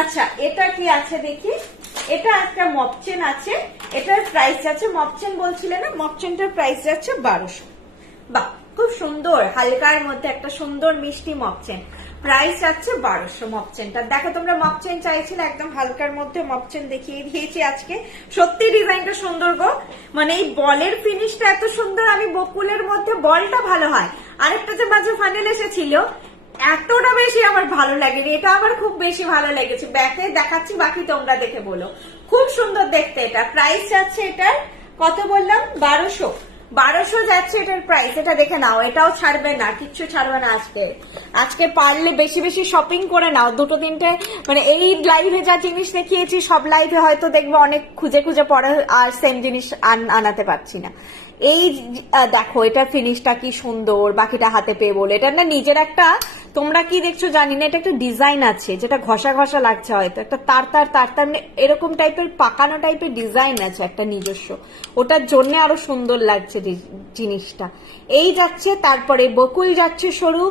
আচ্ছা, এটা কি আছে দেখি। এটা একটা মপচেন আছে, এটার প্রাইস আছে, মপচেন বলছিলে না, মপচেনটার প্রাইস যাচ্ছে 1200। বাহ, খুব সুন্দর হালকার মধ্যে একটা সুন্দর মিষ্টি মপচেন, প্রাইস যাচ্ছে 1200 মপচেনটা। দেখো তোমরা মপচেন চাইছিলে, একদম হালকার মধ্যে মপচেন দেখিয়ে দিয়েছি আজকে। সত্যি ডিজাইনটা সুন্দর গো, মানে এই বলের ফিনিশটা এত সুন্দর। আমি বকুলের মধ্যে বলটা ভালো হয়, আরেকটা যে মাঝে ফানেল এসেছিল এতটা বেশি আমার ভালো লাগেনি, এটা আমার খুব বেশি ভালো লেগেছে। ব্যাকে দেখাচ্ছি, বাকি তোমরা দেখে বলো। খুব সুন্দর দেখতে এটা। প্রাইস যাচ্ছে এটার কত বললাম, 1200 যাচ্ছে এটার প্রাইস। এটা দেখে নাও, এটাও ছাড়বে না, কিচ্ছু ছাড়বে না আজকে পারলে বেশি বেশি শপিং করে নাও। 2-3টে মানে এই লাইভে যা জিনিস দেখিয়েছি সব লাইভে হয়তো দেখবো অনেক খুঁজে খুঁজে পরে আর সেম জিনিস আনাতে পারছি না। এই দেখো এটা ফিনিশটা কি সুন্দর, বাকিটা হাতে পেয়ে বলে। এটা না নিজের একটা, তোমরা কি দেখছো জানি না, এটা একটা ডিজাইন আছে যেটা ঘষা ঘষা লাগছে, হয়তো একটা তার এরকম টাইপের পাকানো টাইপের ডিজাইন আছে একটা নিজস্ব, ওটার জন্য আরো সুন্দর লাগছে জিনিসটা। এই যাচ্ছে, তারপরে বকুল যাচ্ছে সরু,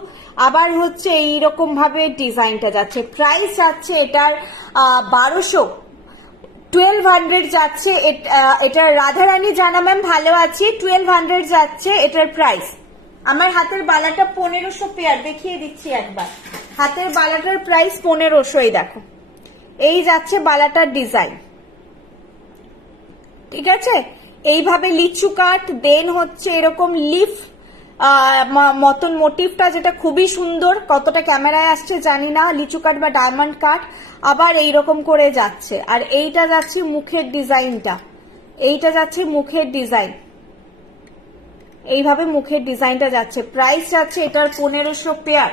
আবার হচ্ছে এইরকম ভাবে ডিজাইনটা যাচ্ছে। প্রাইস যাচ্ছে এটার 1200, 1200 যাচ্ছে। এটা রাধারানী জানা ম্যাম, ভালো আছি। 1200 যাচ্ছে এটার প্রাইস। আমার হাতের বালাটা 1500 পেয়ার, দেখিয়ে দিচ্ছি একবার। হাতের বালাটার প্রাইস 1500, এই দেখো এই যাচ্ছে বালাটার ডিজাইন, ঠিক আছে? এইভাবে লিচু কাট, দেন হচ্ছে এরকম লিফ মতন মোটিভটা, যেটা খুবই সুন্দর। কতটা ক্যামেরায় আসছে জানি না, লিচু কাট বা ডায়মন্ড কাট, আবার এইরকম করে যাচ্ছে। আর এইটা যাচ্ছে মুখের ডিজাইনটা, এইটা যাচ্ছে মুখের ডিজাইন, এইভাবে মুখের ডিজাইনটা যাচ্ছে। প্রাইস যাচ্ছে এটার 1500 পেয়ার।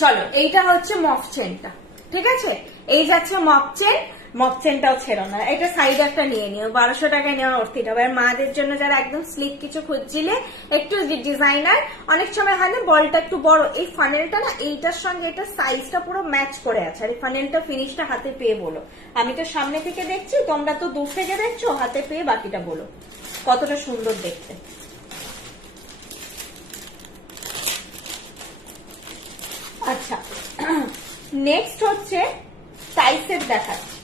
চলো, এইটা হচ্ছে মফচেনটা, ঠিক আছে? এই যাচ্ছে মফচেন, মফচেনটাও ছেড়ো না। এটা সাইড একটা নিয়ে নিও, 1200 টাকায় নেওয়া অর্থিত হবে। আর মাদের জন্য যারা একদম স্লিক কিছু খুঁজছিলে, একটু ডিজাইনার, অনেক সময় হয় না বলটা একটু বড়, এই ফানেলটা না এইটার সঙ্গে এটা সাইজটা পুরো ম্যাচ করে আছে। আর এই ফানেলটা ফিনিশটা হাতে পেয়ে বলো। আমি তো সামনে থেকে দেখছি, তোমরা তো দূর থেকে দেখছো, হাতে পেয়ে বাকিটা বলো কতটা সুন্দর দেখতে। আচ্ছা, নেক্সট হচ্ছে টাইসের দেখাচ্ছি।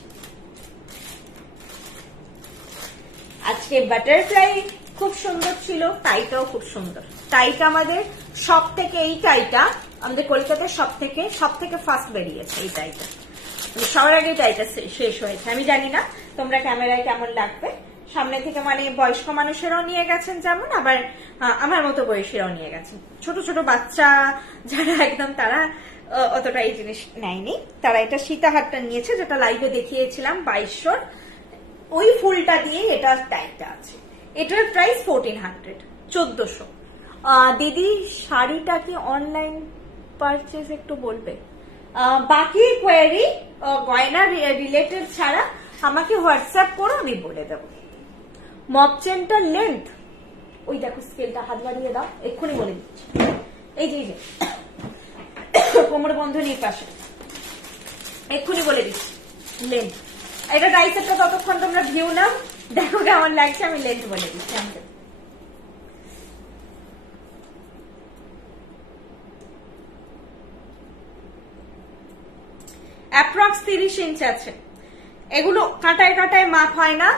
আজকে বাটারফ্লাই খুব সুন্দর ছিল, টাইটাও খুব সুন্দর। টাইটা আমাদের সব থেকে, এই টাইটা আমাদের কলকাতার সব থেকে ফার্স্ট বেরিয়েছে। এই টাইটা সবার আগে টাইটা শেষ হয়েছে। আমি জানি না তোমরা ক্যামেরায় কেমন লাগবে, সামনে থেকে মানে বয়স্ক মানুষেরাও নিয়ে গেছেন যেমন, আবার আমার মতো বয়সীরাও নিয়ে গেছেন। ছোট ছোট বাচ্চা যারা একদম, তারা অতটা এই জিনিস নেয়নি, তারা এটা সীতাহারটা নিয়েছে, যেটা লাইভে দেখিয়েছিলাম 2200, ওই ফুলটা দিয়ে এটা টাইপটা আছে। এটার প্রাইস 1400, 1400। দিদি শাড়িটা কি অনলাইন পারচেজ একটু বলবে? বাকি কোয়ারি গয়না রিলেটেড ছাড়া আমাকে হোয়াটসঅ্যাপ করো, আমি বলে দেবো। মপ চেনটার লেন্থ, ওই দেখো স্কেলটা, হাত বাড়িয়ে দাও, এক্ষুনি বলে দিচ্ছি। এই যে কোমর বন্ধনীর পাশে, এক্ষুনি বলে দিচ্ছি লেন্থ। এটা ডাইসেটটা ততক্ষণ তোমরা ভিউ নাও, দেখো কেমন লাগছে, আমি লেন্থ বলে দিচ্ছি আমাকে। অ্যাপ্রক্স 30 ইঞ্চ আছে। এগুলো কাটায় কাটায় মাপ হয় না,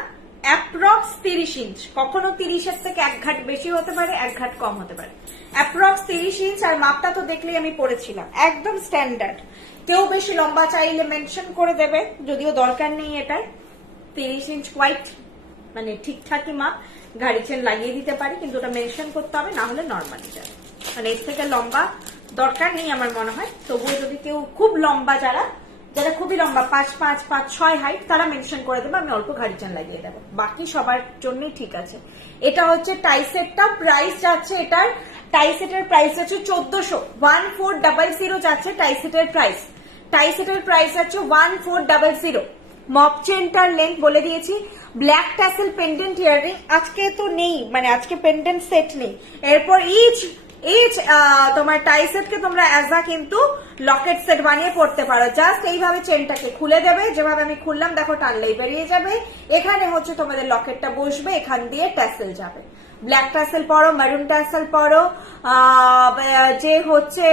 অ্যাপ্রক্স 30 ইঞ্চ। কখনো 30-এর থেকে এক ঘাট বেশি হতে পারে, এক ঘাট কম হতে পারে। Approx 30 inch. আর মাপটা তো দেখলেই আমি পড়েছিলাম, একদম স্ট্যান্ডার্ড। কেউ বেশি লম্বা চাইলে মেনশন করে দেবে, যদিও দরকার নেই এটার। 30 ইঞ্চ কোয়াইট মানে ঠিকঠাকই মাপ, গাড়ি চেন লাগিয়ে দিতে পারি, কিন্তু ওটা মেনশন করতে হবে, না হলে নর্মালি যাবে। মানে এর থেকে লম্বা দরকার নেই আমার মনে হয়। তবুও যদি কেউ খুব লম্বা, যারা খুবই লম্বা 5'5", 5'6" হাইট, তারা মেনশন করে দেবে, আমি অল্প ঘাড়ি চেন লাগিয়ে দেবো। বাকি সবার জন্যই ঠিক আছে। এটা হচ্ছে টাইসেটটা, প্রাইস যাচ্ছে এটার, টাইসেটের প্রাইস আছে 1400, 1400 যাচ্ছে টাইসেটের প্রাইস। টাইসেটের প্রাইস আছে 1400। মপ চেনটার লেন্থ বলে দিয়েছি। ব্ল্যাক ট্যাসেল পেন্ডেন্ট ইয়াররিং আজকে তো নেই, মানে আজকে পেন্ডেন্ট সেট নেই। এরপর ইচ তোমার টাইসেটকে তোমরা অ্যাজ আ কিন্তু লকেট সেট বানিয়ে পড়তে পারো। জাস্ট এইভাবে চেনটাকে খুলে দেবে, যেভাবে আমি খুললাম দেখো, টানলেই বেরিয়ে যাবে। এখানে হচ্ছে তোমাদের লকেটটা বসবে, এখান দিয়ে ট্যাসেল যাবে। ব্ল্যাক ট্যাসেল পরো, মেরুন ট্যাসেল পরো, যে হচ্ছে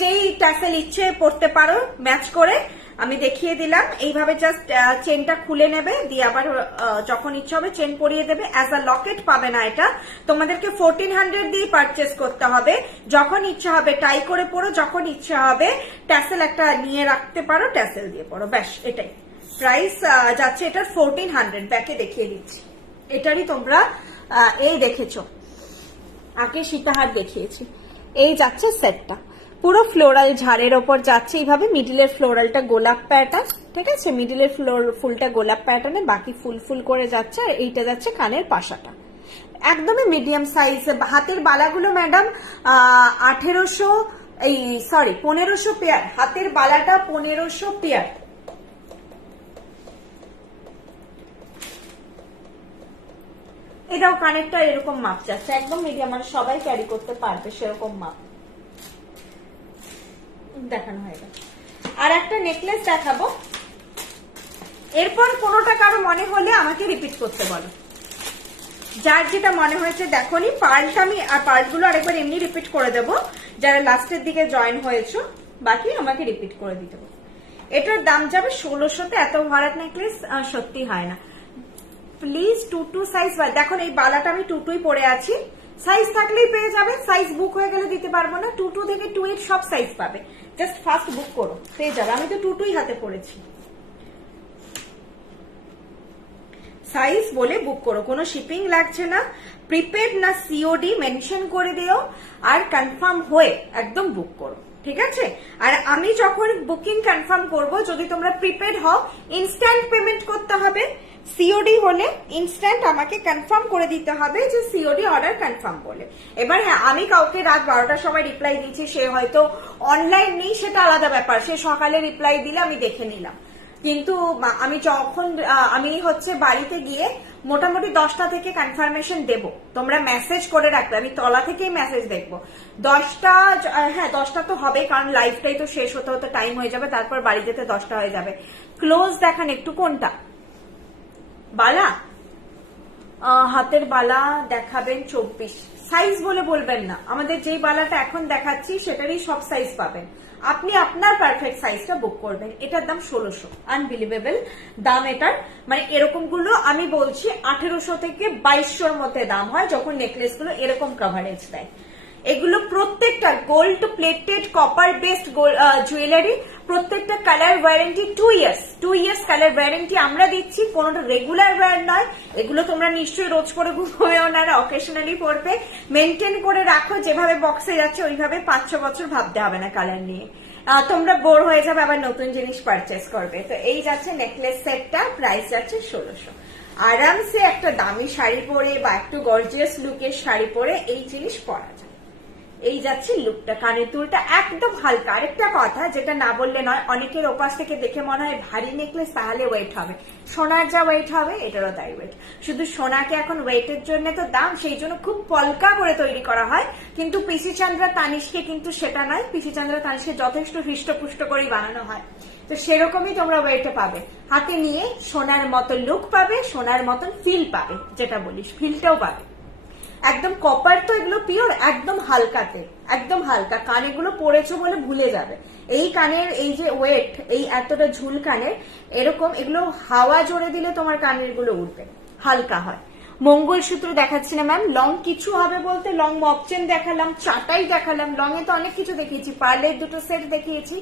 যেই ট্যাসেল ইচ্ছে পড়তে পারো ম্যাচ করে। আমি দেখিয়ে দিলাম, এইভাবে জাস্ট চেনটা খুলে নেবে, দিয়ে আবার যখন ইচ্ছে হবে চেন পরিয়ে দেবে। অ্যাজ আ লকেট পাবে না এটা, তোমাদেরকে 1400 দিয়ে পারচেস করতে হবে। যখন ইচ্ছা হবে টাই করে পড়ো, যখন ইচ্ছা হবে ট্যাসেল একটা নিয়ে রাখতে পারো, ট্যাসেল দিয়ে পড়ো, ব্যাস এটাই। প্রাইস যাচ্ছে এটার 1400। ব্যাকে দেখিয়ে দিচ্ছি, এটারই তোমরা এই দেখেছো, আগে সীতাহার দেখিয়েছি। এই যাচ্ছে সেটটা, পুরো ফ্লোরাল ঝাড়ের ওপর যাচ্ছে এইভাবে। মিডিলের ফ্লোরালটা গোলাপ প্যাটার্ন, ঠিক আছে, মিডিলের ফুলটা গোলাপ প্যাটার্নে, বাকি ফুল ফুল করে যাচ্ছে। আর এইটা যাচ্ছে কানের পাশাটা, একদমই মিডিয়াম সাইজ। হাতের বালাগুলো ম্যাডাম 1500 পেয়ার, হাতের বালাটা 1500 পেয়ার। এটাও কানেরটা এরকম মাপ যাচ্ছে, একদম মিডিয়াম, মানে সবাই ক্যারি করতে পারবে সেরকম মাপ দেখানো হয়ে গেল। আর একটা নেকলেস দেখাবো। এরপর কোনোটা কারো মনে হলে আমাকে রিপিট করতে বলো, যার যেটা মনে হয়েছে। দেখোনি পার্লটা আমি, আর পার্লগুলো আরেকবার এমনি রিপিট করে দেবো যারা লাস্টের দিকে জয়েন হয়েছো, বাকি আমাকে রিপিট করে দিতে বলো। এটার দাম যাবে 1600-তে। এত ভরাট নেকলেস সত্যি হয় না। প্লিজ 2 সাইজ, দেখো এই বালাটা আমি 2 পরে আছি, সাইজ থাকলেই পেয়ে যাবে। সাইজ বুক হয়ে গেলে দিতে পারবো না। 2 থেকে 2 সব সাইজ পাবে, জাস্ট ফার্স্ট বুক করো, পেয়ে যাবে। আমি তো 2 হাতে পড়েছি, সাইজ বলে বুক করো, কোনো শিপিং লাগছে না। প্রিপেড না সিওডি মেনশন করে দিও, আর কনফার্ম হয়ে একদম বুক করো, ঠিক আছে। আর আমি যখন বুকিং কনফার্ম করব, যদি তোমরা প্রিপেড হও ইনস্ট্যান্ট পেমেন্ট করতে হবে। সিওডি হলে ইনস্ট্যান্ট আমাকে কনফার্ম করে দিতে হবে যে সিওডি অর্ডার কনফার্ম বলে। এবার হ্যাঁ, আমি কাউকে রাত 12টার সময় রিপ্লাই দিচ্ছি, সে হয়তো অনলাইন নেই, সেটা আলাদা ব্যাপার। সে সকালে রিপ্লাই দিলে আমি দেখে নিলাম, কিন্তু আমি যখন আমি হচ্ছে বাড়িতে গিয়ে মোটামুটি 10টা থেকে কনফার্মেশন দেব। তোমরা মেসেজ করে রাখবে, আমি তলা থেকেই মেসেজ দেখবো। 10টা, হ্যাঁ 10টা তো হবে, কারণ লাইফটাই তো শেষ হতে হতে টাইম হয়ে যাবে, তারপর বাড়ি যেতে 10টা হয়ে যাবে। ক্লোজ দেখান একটু, কোনটা বালা, হাতের বালা দেখাবেন 24 সাইজ বলে বলবেন না। আমাদের যেই বালাটা এখন দেখাচ্ছি সেটারই সব সাইজ পাবেন, আপনি আপনার পারফেক্ট সাইজটা বুক করবেন। এটার দাম 1600, আনবিলিভেবল দাম এটার। মানে এরকম গুলো আমি বলছি 1800 থেকে 2200-র মধ্যে দাম হয়, যখন নেকলেস গুলো এরকম কভারেজ দেয়। এগুলো প্রত্যেকটা gold plated copper based jewellery, প্রত্যেকটা colour warranty 2 years colour warranty আমরা দিচ্ছি, কোনোটা রেগুলার ওয়্যার নয়। এগুলো তোমরা নিশ্চয়ই রোজ করে ঘুমেও না, অকেশনালি পড়বে। মেনটেন করে রাখো, যেভাবে বক্সে যাচ্ছে ওইভাবে 5-6 বছর ভাবতে হবে না কালার নিয়ে, তোমরা বোর হয়ে যাবে, আবার নতুন জিনিস পারচেস করবে। তো এই যাচ্ছে নেকলেস সেটটা, প্রাইস যাচ্ছে 1600। আরামসে একটা দামি শাড়ি পরে বা একটু গর্জিয়াস লুকের শাড়ি পরে এই জিনিস পরা যায়। এই যাচ্ছে লুকটা, কানের দুলটা একদম হালকা। আরেকটা কথা যেটা না বললে নয়, অনেকের ওপাশ থেকে দেখে মনে হয় ভারী নেকলেস, তাহলে ওয়েট হবে। সোনার যা ওয়েট হবে এটারও তাই ওয়েট। শুধু সোনাকে এখন ওয়েটের জন্য তো দাম, সেই জন্য খুব পলকা করে তৈরি করা হয়, কিন্তু পিসি চন্দ্রা তানিশকে কিন্তু সেটা নয়। পিসি চন্দ্রা তানিশকে যথেষ্ট হৃষ্টপুষ্ট করেই বানানো হয়, তো সেরকমই তোমরা ওয়েটে পাবে। হাতে নিয়ে সোনার মতো লুক পাবে, সোনার মতন ফিল পাবে, যেটা বলিস ফিলটাও পাবে। একদম কপার তো এগুলো পিওর, একদম হালকাতে, একদম হালকা। কানেগুলো পড়েছো বলে ভুলে যাবে। এই কানের এই যে ওয়েট, এই এতটা ঝুল কানের, এরকম এগুলো হাওয়া জোরে দিলে তোমার কানের গুলো উঠবে, হালকা হয়। মঙ্গলসূত্র দেখাচ্ছি না ম্যাম, লং কিছু হবে বলতে লং মপচেন দেখালাম, চাটাই দেখালাম, লং এ তো অনেক কিছু দেখিয়েছি, পার্লের দুটো সেট দেখিয়েছি।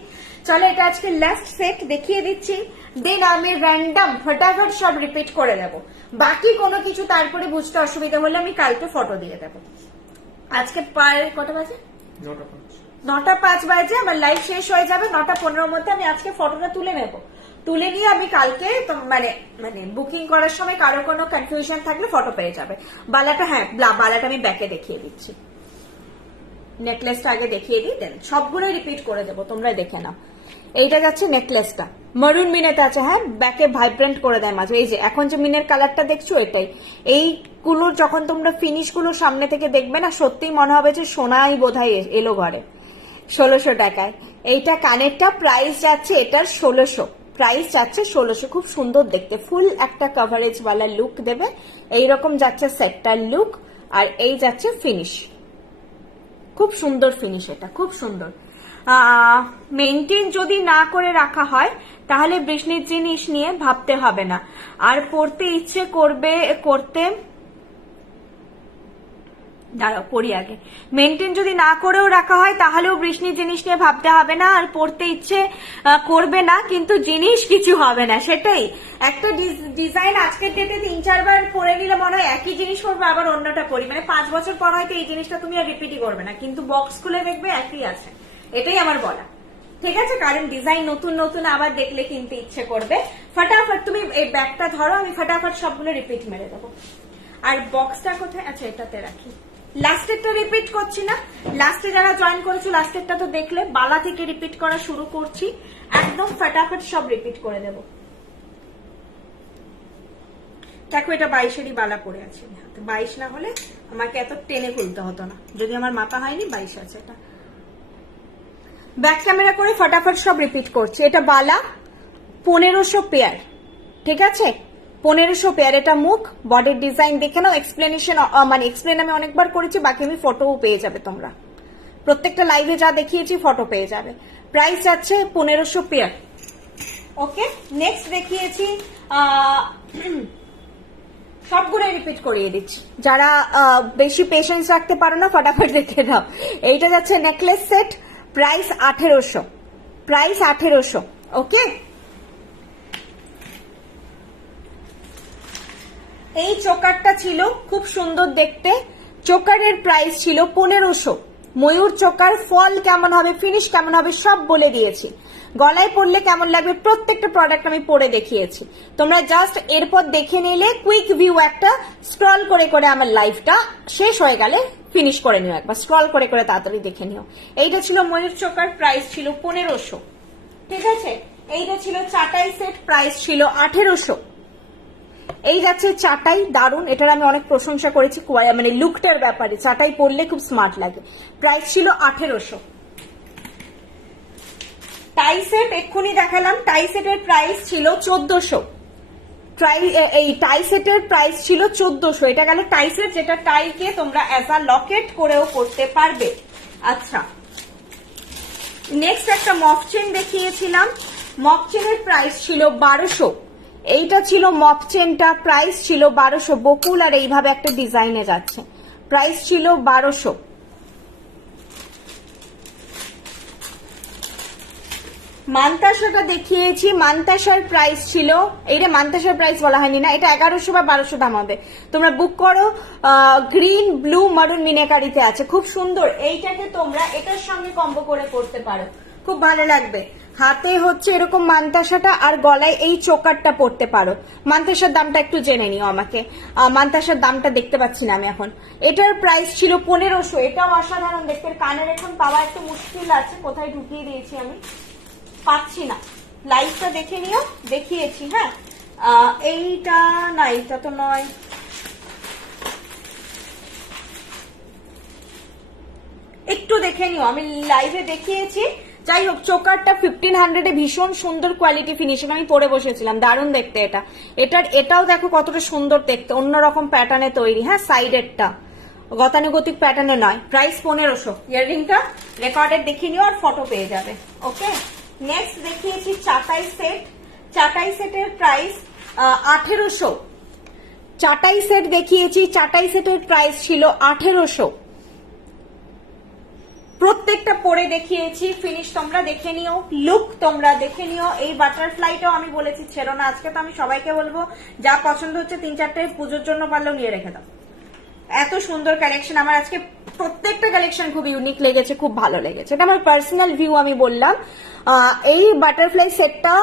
চলো এটা আজকে লাস্ট সেট দেখিয়ে দিচ্ছি, দেন আমি র্যান্ডম ফটাফট সব রিপিট করে দেবো। বাকি কোনো কিছু তারপরে বুঝতে অসুবিধা হলে আমি কালকে ফটো দিয়ে দেবো। আজকে কটা বাজে? 9:05 বাজে আমার লাইভ শেষ হয়ে যাবে। 9:15 মধ্যে আমি আজকে ফটোটা তুলে নেব, তুলে নিয়ে আমি কালকে মানে মানে বুকিং করার সময় কারো কোনো কনফিউশন থাকলে ফটো পেয়ে যাবে। বালাটা, হ্যাঁ বালাটা আমি ব্যাকে দেখিয়ে দিচ্ছি, নেকলেসটা আগে দেখিয়ে দিই, দেন সবগুলো রিপিট করে দেবো, তোমরা দেখে নাও। এইটা যাচ্ছে নেকলেসটা, মারুন মিনেতে আছে, হ্যাঁ ব্যাকে ভাইব্রেন্ট করে দেয় মাঝে। এই যে এখন যে মিনের কালারটা দেখছো এটাই। এইগুলো যখন তোমরা ফিনিশ গুলো সামনে থেকে দেখবে না, সত্যিই মনে হবে যে সোনাই বোধহয় এলো ঘরে। 1600 টাকায় এইটা কানেরটা, প্রাইস যাচ্ছে এটার 1600, প্রাইস যাচ্ছে 1600। খুব সুন্দর দেখতে, ফুল একটা কভারেজ ওয়ালা লুক দেবে। এইরকম যাচ্ছে সেটটার লুক, আর এই যাচ্ছে ফিনিশ, খুব সুন্দর ফিনিশ, এটা খুব সুন্দর। মেনটেন যদি না করে রাখা হয় তাহলে বৃষ্ণির জিনিস নিয়ে ভাবতে হবে না, আর পড়তে ইচ্ছে করবে করতে। দাঁড়াও পড়ি আগে। মেনটেন যদি না করেও রাখা হয় তাহলেও বৃষ্ণির জিনিস নিয়ে ভাবতে হবে না, আর পড়তে ইচ্ছে করবে না, কিন্তু জিনিস কিছু হবে না। সেটাই একটা ডিজাইন আজকের ডেটে 3-4 বার পরে নিলে মনে হয় একই জিনিস পরবে, আবার অন্যটা পরি, মানে 5 বছর পর হয়তো এই জিনিসটা তুমি আর রিপিটই করবে না, কিন্তু বক্স খুলে দেখবে একই আছে। এটাই আমার বলা, ঠিক আছে? কারণ ডিজাইন নতুন নতুন আবার দেখলে কিনতে ইচ্ছে করবে। ফটাফট তুমি এই ব্যাগটা ধরো, আমি ফটাফট সবগুলো রিপিট মেরে দেবো। আর বক্সটা কোথায়? আচ্ছা এটাতে রাখি। লাস্টেরটা রিপিট করছি না, লাস্টে যারা জয়েন করেছো লাস্টেরটা তো দেখলে, বালা থেকে রিপিট করা শুরু করছি, একদম ফটাফট সব রিপিট করে দেব। দেখো এটা 22-এরই বালা পড়ে আছে, 22 না হলে আমাকে এত টেনে খুলতে হতো না, যদি আমার মাথা হয়নি 22 আছে। এটা ব্যাক ক্যামেরা করে ফটাফট সব রিপিট করছি। এটা বালা 1500 পেয়ার, ঠিক আছে? 1500 পেয়ার। এটা মুখ, বডির ডিজাইন দেখে নাও, এক্সপ্লেনেশন মানে এক্সপ্লেন আমি অনেকবার করেছি, বাকি আমি ফটোও পেয়ে যাবে তোমরা, প্রত্যেকটা লাইভে যা দেখিয়েছি ফটো পেয়ে যাবে। প্রাইস আছে 1500 পেয়ার। ওকে, নেক্সট দেখিয়েছি সবগুলো রিপিট করিয়ে দিচ্ছি, যারা বেশি পেশেন্স রাখতে পারো না ফটাফট দেখে দাও। এইটা যাচ্ছে নেকলেস সেট, প্রাইস 1800, প্রাইস 1800। ওকে, এই চোকারটা ছিল খুব সুন্দর দেখতে, চোকারের প্রাইস ছিল 1500। ময়ূর চোকার, ফল কেমন হবে, ফিনিশ কেমন হবে সব বলে দিয়েছি, গলায় পরলে কেমন লাগবে প্রত্যেকটা প্রোডাক্ট আমি পরে দেখিয়েছি। তোমরা জাস্ট এরপর দেখে নিলে কুইক ভিউ একটা স্ক্রল করে করে আমার লাইভটা শেষ হয়ে গেলে ফিনিশ করে নিও, একবার স্ক্রল করে করে তাড়াতাড়ি দেখে নিও। এইটা ছিল ময়ূর চোকার, প্রাইস ছিল 1500, ঠিক আছে? এইটা ছিল চাটাই সেট, প্রাইস ছিল 1800। এই যাচ্ছে চাটাই, দারুন, এটার আমি অনেক প্রশংসা করেছি, মানে লুকটার ব্যাপারে চাটাই পরলে খুব স্মার্ট লাগে, প্রাইস ছিল 1800। টাই সেট এক্ষুনি দেখালাম, টাই সেটের প্রাইস ছিল 1400। এই টাই সেটের প্রাইস ছিল 1400। এটা গেল টাই সেট, যেটা টাইকে তোমরা অ্যাজ আ লকেট করেও করতে পারবে। আচ্ছা, নেক্সট একটা মফ চেন দেখিয়েছিলাম, মফ চেনের প্রাইস ছিল 1200। এইটা ছিল মফ চেনটা, প্রাইস ছিল 1200। বকুল আর এইভাবে একটা ডিজাইনে যাচ্ছে, প্রাইস ছিল 1200। মান্তাসাটা দেখিয়েছি, মান্তাসার প্রাইস ছিল, এইটা মান্তাসার প্রাইস বলা হয়নি না, এটা 1100 বা 1200 দাম হবে। তোমরা বুক করো, গ্রিন ব্লু মারুন মিনাকারিতে আছে, খুব সুন্দর। এইটাকে তোমরা এটার সঙ্গে কম্বো করে পড়তে পারো, খুব ভালো লাগবে। হাতে হচ্ছে এরকম মান্তাসাটা আর গলায় এই চোকারটা পরতে পারো। মান্তাসার দামটা একটু জেনে নিও আমাকে, মান্তাসার দামটা দেখতে পাচ্ছি না আমি এখন। এটার প্রাইস ছিল 1500। এটাও অসাধারণ দেখতে, কানের এখন পাওয়া একটু মুশকিল আছে, কোথায় ঢুকিয়ে দিয়েছি আমি পাচ্ছি না। লাইভটা দেখে নিও, দেখিয়েছি। হ্যাঁ এইটা না, এইটা তো নয়, একটু দেখে নিও, আমি লাইভে দেখিয়েছি। যাই হোক, চোকারটা 1500 ভীষণ সুন্দর কোয়ালিটি ফিনিশিং, আমি পরে বসেছিলাম, দারুণ দেখতে এটা। এটাও দেখো কতটা সুন্দর দেখতে, অন্যরকম প্যাটার্নে তৈরি। হ্যাঁ সাইডেরটা গতানুগতিক প্যাটার্নে নয়। প্রাইস 1500। ইয়াররিংটা রেকর্ডেড দেখিয়ে নিও আর ফটো পেয়ে যাবে। ওকে, নেক্সট দেখিয়েছি চাটাই সেট। চাটাই সেটের প্রাইস 1800। চাটাই সেট দেখিয়েছি, চাটাই সেটের প্রাইস ছিল 1800। প্রত্যেকটা পরে দেখিয়েছি, ফিনিশ তোমরা দেখে নিও, লুক তোমরা দেখে নিও। এই বাটারফ্লাইটাও আমি বলেছি ছেড়ো না। আজকে তো আমি সবাইকে বলবো যা পছন্দ হচ্ছে 3-4টে পুজোর জন্য পারলেও নিয়ে রেখে দাও। এত সুন্দর কালেকশন আমার আজকে, প্রত্যেকটা কালেকশন খুব ইউনিক লেগেছে, খুব ভালো লেগেছে। এটা আমার পার্সোনাল ভিউ, আমি বললাম। এই বাটারফ্লাই সেটটা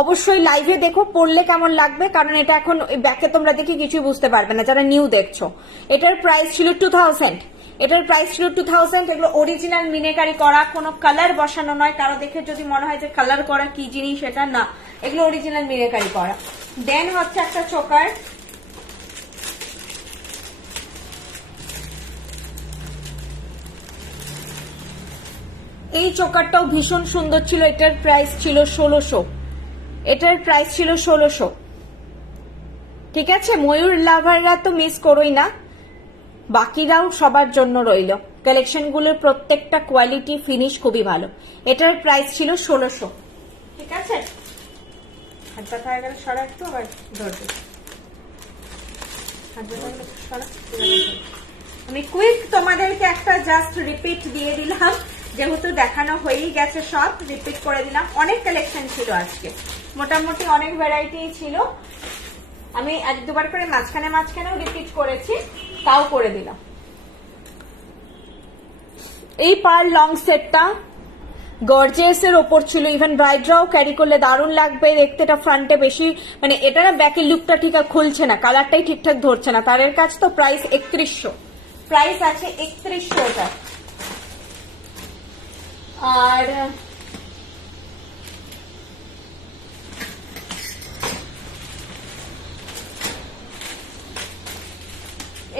অবশ্যই লাইভে দেখো, পরলে কেমন লাগবে, কারণ এটা এখন ব্যাকে তোমরা দেখে কিছুই বুঝতে পারবে না যারা নিউ দেখছো। এটার প্রাইস ছিল 2000। এটার প্রাইস ছিল 2000। এগুলো অরিজিনাল মিনেকারি করা, কোনো কালার বসানো নয়। কারো দেখে যদি মনে হয় যে কালার করা কি জিনিস, এটা না, এগুলো অরিজিনাল মিনেকারি করা। দেন হচ্ছে একটা চোকার, এই চোকারটাও ভীষণ সুন্দর ছিল। এটার প্রাইস ছিল 1600। এটার প্রাইস ছিল 1600। ঠিক আছে, ময়ূর লাভাররা তো মিস করোই না, বাকিরাও সবার জন্য রইল। কালেকশন গুলোর প্রত্যেকটা কোয়ালিটি ফিনিশ খুবই ভালো। এটার প্রাইস ছিল 1600। ঠিক আছে, হাত ব্যথা হয়ে গেলে সরা একটু, আবার ধরবে। হাত ব্যথা হয়ে গেলে সরা। আমি কুইক তোমাদেরকে একটা জাস্ট রিপিট দিয়ে দিলাম, যেহেতু দেখানো হয়েই গেছে সব, রিপিট করে দিলাম। অনেক কালেকশন ছিল আজকে, মোটামুটি অনেক ভ্যারাইটি ছিল। আমি 1-2বার করে মাঝখানেও রিপিট করেছি, তাও করে দিলাম। এই পার লং সেটটা গর্জিয়াস এর ওপর ছিল, ইভেন ব্রাইডরাও ক্যারি করলে দারুণ লাগবে দেখতে। এটা ফ্রন্টে বেশি, মানে এটা না ব্যাকের লুকটা ঠিক খুলছে না, কালারটাই ঠিকঠাক ধরছে না। তারের কাজ তো। প্রাইস 3100। প্রাইস আছে 3100 এটা। আর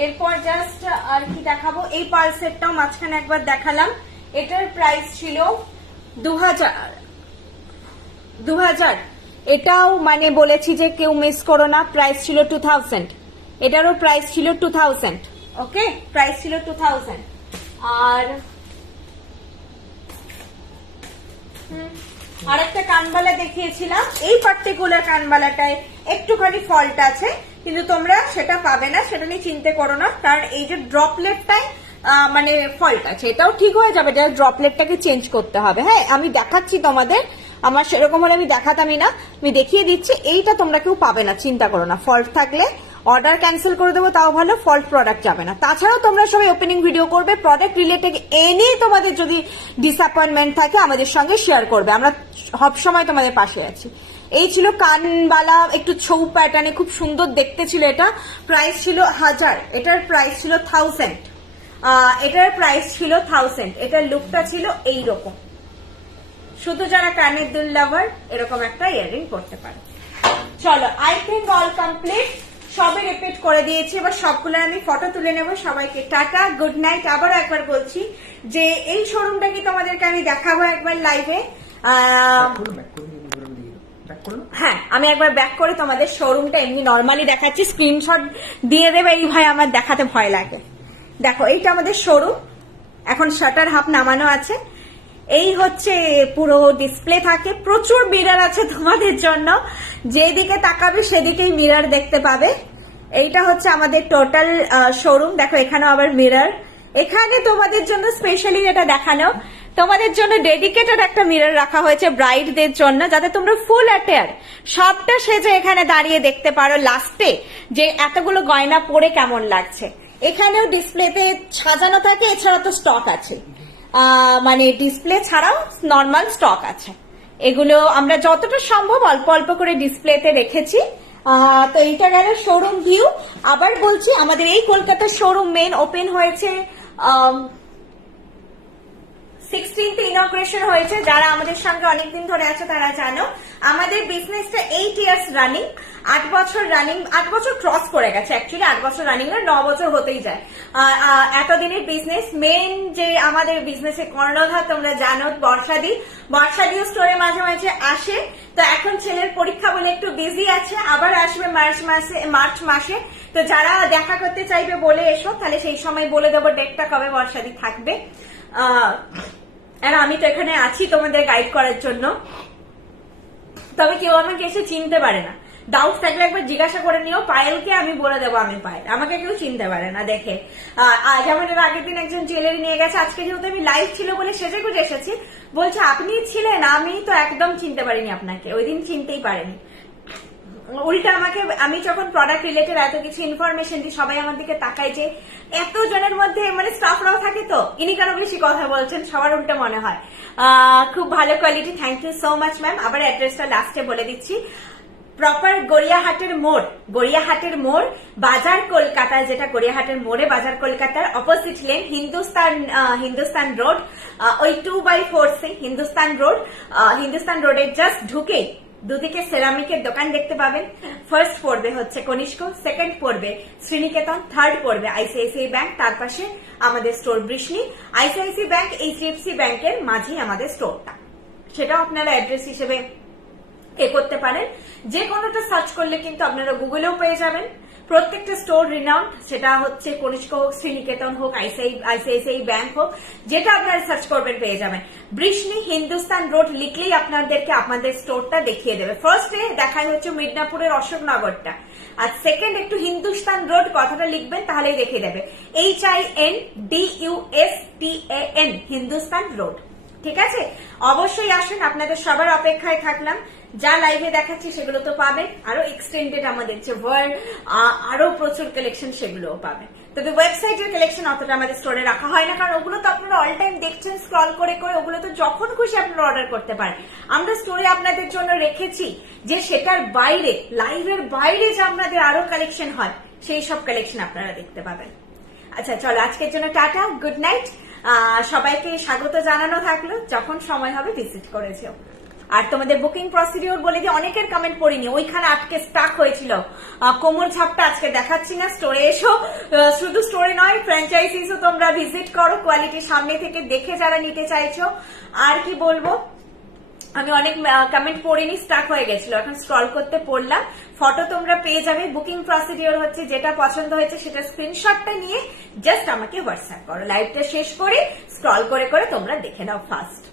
এরপর জাস্ট আর কি দেখাবো, এই পার সেটটাও মাঝখানে একবার দেখালাম। এটার প্রাইস ছিল 2000। এটাও মানে বলেছি যে কেউ মিস করো না, প্রাইস ছিল 2000। এটারও প্রাইস ছিল 2000। ওকে, প্রাইস ছিল 2000। আর আরেকটা কানবালা দেখিয়েছিলাম, এই পার্টিকুলার কানবালাটায় একটুখানি ফল্ট আছে, কিন্তু তোমরা সেটা পাবে না, সেটা নিয়ে চিন্তা করো না, কারণ এই যে ড্রপলেটটায় মানে ফল্ট আছে। এটাও ঠিক হয়ে যাবে, যা ড্রপলেটটাকে চেঞ্জ করতে হবে। হ্যাঁ আমি দেখাচ্ছি তোমাদের, আমার সেরকম হলে আমি দেখাতামই না, আমি দেখিয়ে দিচ্ছি। এইটা তোমরা কেউ পাবে না, চিন্তা করো না। ফল্ট থাকলে অর্ডার ক্যান্সেল করে দেবো, তাও ভালো, ফল্ট প্রোডাক্ট যাবে না। তাছাড়াও তোমরা সবাই ওপেনিং ভিডিও করবে, প্রোডাক্ট রিলেটেড এনি তোমাদের যদি ডিসঅ্যাপয়েন্টমেন্ট থাকে আমাদের সঙ্গে শেয়ার করবে, আমরা সব সময় তোমাদের পাশে আছি। এই ছিল কানবালা, একটু ছৌ প্যাটার্নে, খুব সুন্দর দেখতে ছিল। এটা প্রাইস ছিল 1000। এটার প্রাইস ছিল 1000। এটার প্রাইস ছিল 1000। এটার লুকটা ছিল এইরকম। শুধু যারা কানের দুল লাভার এরকম একটা ইয়াররিং করতে পারে। চলো, আই থিঙ্ক অল কমপ্লিট, সবে রিপিট করে দিয়েছি। এবার সবগুলো আমি ফটো তুলে নেব। সবাইকে টাটা, গুড নাইট। আবারও একবার বলছি যে এই শোরুমটা কি তোমাদেরকে আমি দেখাবো একবার লাইভে। হ্যাঁ, আমি একবার ব্যাক করে তোমাদের শোরুমটা এমনি নর্মালি দেখাচ্ছি, স্ক্রিনশট দিয়ে দেবে। এই ভাই আমার দেখাতে ভয় লাগে। দেখো, এইটা আমাদের শোরুম, এখন শাটার হাফ নামানো আছে। এই হচ্ছে পুরো ডিসপ্লে থাকে, প্রচুর মিরর আছে তোমাদের জন্য, যেদিকে তাকাবে সেদিকেই মিরর দেখতে পাবে। এইটা হচ্ছে আমাদের টোটাল শোরুম। দেখো এখানেও আবার মিরর। এখানে তোমাদের জন্য স্পেশালি যেটা দেখানো, তোমাদের জন্য ডেডিকেটেড একটা মিরর রাখা হয়েছে ব্রাইডদের জন্য, যাতে তোমরা ফুল অ্যাটেয়ার সবটা সেজে এখানে দাঁড়িয়ে দেখতে পারো লাস্টে যে এতগুলো গয়না পরে কেমন লাগছে। এখানেও ডিসপ্লেতে সাজানো থাকে, এছাড়া তো স্টক আছে, মানে ডিসপ্লে ছাড়াও নর্মাল স্টক আছে। এগুলো আমরা যতটা সম্ভব অল্প অল্প করে ডিসপ্লেতে রেখেছি। তো এইটা গেল শোরুম ভিউ। আবার বলছি, আমাদের এই কলকাতার শোরুম মেন ওপেন হয়েছে 16th ইনগ্রেশন হয়েছে। যারা আমাদের সঙ্গে অনেকদিন ধরে আছে তারা জানো আমাদের বিজনেসটা 8 ইয়ার্স রানিং, 8 বছর রানিং, 8 বছর ক্রস করে গেছে। অ্যাকচুয়ালি 8 বছর রানিং না, 9 বছর হতেই যায়। এতদিনের বিজনেস মেন যে আমাদের বিজনেসে কর্ণধার তোমরা জানো বর্ষাদিও স্টোরে মাঝে মাঝে আসে। তো এখন ছেলের পরীক্ষা বলে একটু বিজি আছে, আবার আসবে মার্চ মাসে। তো যারা দেখা করতে চাইবে বলে এসো, তাহলে সেই সময় বলে দেবো ডেটটা কবে বর্ষাদি থাকবে। আর আমি তো এখানে আছি তোমাদের গাইড করার জন্য। তবে কেউ আমাকে এসে চিনতে পারে না, ডাউট থাকলে একবার জিজ্ঞাসা করে নিও। পায়েলকে আমি বলে দেবো আমি পায়েল, আমাকে কেউ চিনতে পারে না দেখে। যেমন এর আগের দিন একজন জুয়েলারি নিয়ে গেছে, আজকে যেহেতু আমি লাইভ ছিল বলে সেজে গুজে এসেছি, বলছে আপনি ছিলেন, আমি তো একদম চিনতে পারিনি আপনাকে, ওই দিন চিনতেই পারেনি। উল্টা আমাকে, আমি যখন প্রোডাক্ট রিলেটেড এত কিছু ইনফরমেশন দিই, সবাই আমার দিকে তাকায় যে এত জনের মধ্যে মানে স্টাফরাও থাকে, তো ইনি কেন বেশি কথা বলছেন, সবার উল্টা মনে হয়। খুব ভালো quality, thank you so much ma'am. আবার অ্যাড্রেসটা লাস্টে বলে দিচ্ছি, প্রপার গড়িয়াহাটের মোড় বাজার কলকাতা, যেটা গড়িয়াহাটের মোড়ে বাজার কলকাতার অপোজিট লেন হিন্দুস্তান রোড, ওই 2/4 হিন্দুস্তান রোডের জাস্ট ঢুকেই দুদিকে সেরামিকের দোকান দেখতে পাবেন। ফার্স্ট পড়বে হচ্ছে কনিষ্ক, সেকেন্ড পড়বে শ্রীনিকেতন, থার্ড পড়বে আইসিআইসিআই ব্যাংক, তার পাশে আমাদের store Vrishni. ICICI bank HDFC ব্যাংকের মাঝেই আমাদের স্টোরটা, সেটাও আপনারা অ্যাড্রেস হিসেবে করতে পারেন। যে কোনোটা সার্চ করলে কিন্তু আপনারা গুগলেও পেয়ে যাবেন। প্রত্যেকটা স্টোর রিনাউন্ড, সেটা হচ্ছে কনিষ্ক হোক, শ্রীনিকেতন হোক, আইসিআইসিআই ব্যাংক হোক, যেটা আপনারা সার্চ করবেন পেয়ে যাবেন। বৃষ্ণি হিন্দুস্তান রোড লিখলেই আপনাদেরকে আপনাদের স্টোরটা দেখিয়ে দেবে। ফার্স্টে দেখায় হচ্ছে মিদনাপুরের অশোকনগরটা, আর সেকেন্ড একটু হিন্দুস্তান রোড কথাটা লিখবেন, তাহলেই দেখিয়ে দেবে। HINDUSTAN Hindustan road. ঠিক আছে, অবশ্যই আসুন, আপনাদের সবার অপেক্ষায় থাকলাম। যা লাইভে দেখাচ্ছি সেগুলো তো পাবেন, আরো এক্সটেন্ডেড আমাদের যে ওয়ার্ল্ড আরো প্রচুর কালেকশন সেগুলোও পাবেন। তবে ওয়েবসাইটের কালেকশন অতটা আমাদের স্টোরে রাখা হয় না, কারণ ওগুলো তো আপনারা অল টাইম দেখছেন স্ক্রল করে করে, ওগুলো তো যখন খুশি আপনারা অর্ডার করতে পারেন। আমরা স্টোরে আপনাদের জন্য রেখেছি যে সেটার বাইরে, লাইভের বাইরে যে আপনাদের আরো কালেকশন হয়, সেই সব কালেকশন আপনারা দেখতে পাবেন। আচ্ছা চলো, আজকের জন্য টাটা, গুড নাইট। সবাইকে স্বাগত জানানো থাকলো, যখন সময় হবে ভিজিট করেছে। আর তোমাদের বুকিং প্রসিডিওর বলে দিয়ে, অনেকের কমেন্ট পড়িনি, ওইখানে আটকে স্টাক হয়েছিল। কোমর ঝাপটা আজকে দেখাচ্ছি না, স্টোরে এসো। শুধু স্টোরে নয়, ফ্র্যাঞ্চাইজিসও তোমরা ভিজিট করো, কোয়ালিটি সামনে থেকে দেখে যারা নিতে চাইছো। আর কি বলবো, আমি অনেক কমেন্ট পড়িনি, স্টাক হয়ে গেছিল, এখন স্ক্রল করতে পড়লাম। ফটো তোমরা পেয়ে যাবে। বুকিং প্রসিডিওর হচ্ছে, যেটা পছন্দ হয়েছে সেটা স্ক্রিনশটটা নিয়ে জাস্ট আমাকে হোয়াটসঅ্যাপ করো। লাইভটা শেষ করে স্ক্রল করে করে তোমরা দেখে নাও ফার্স্ট।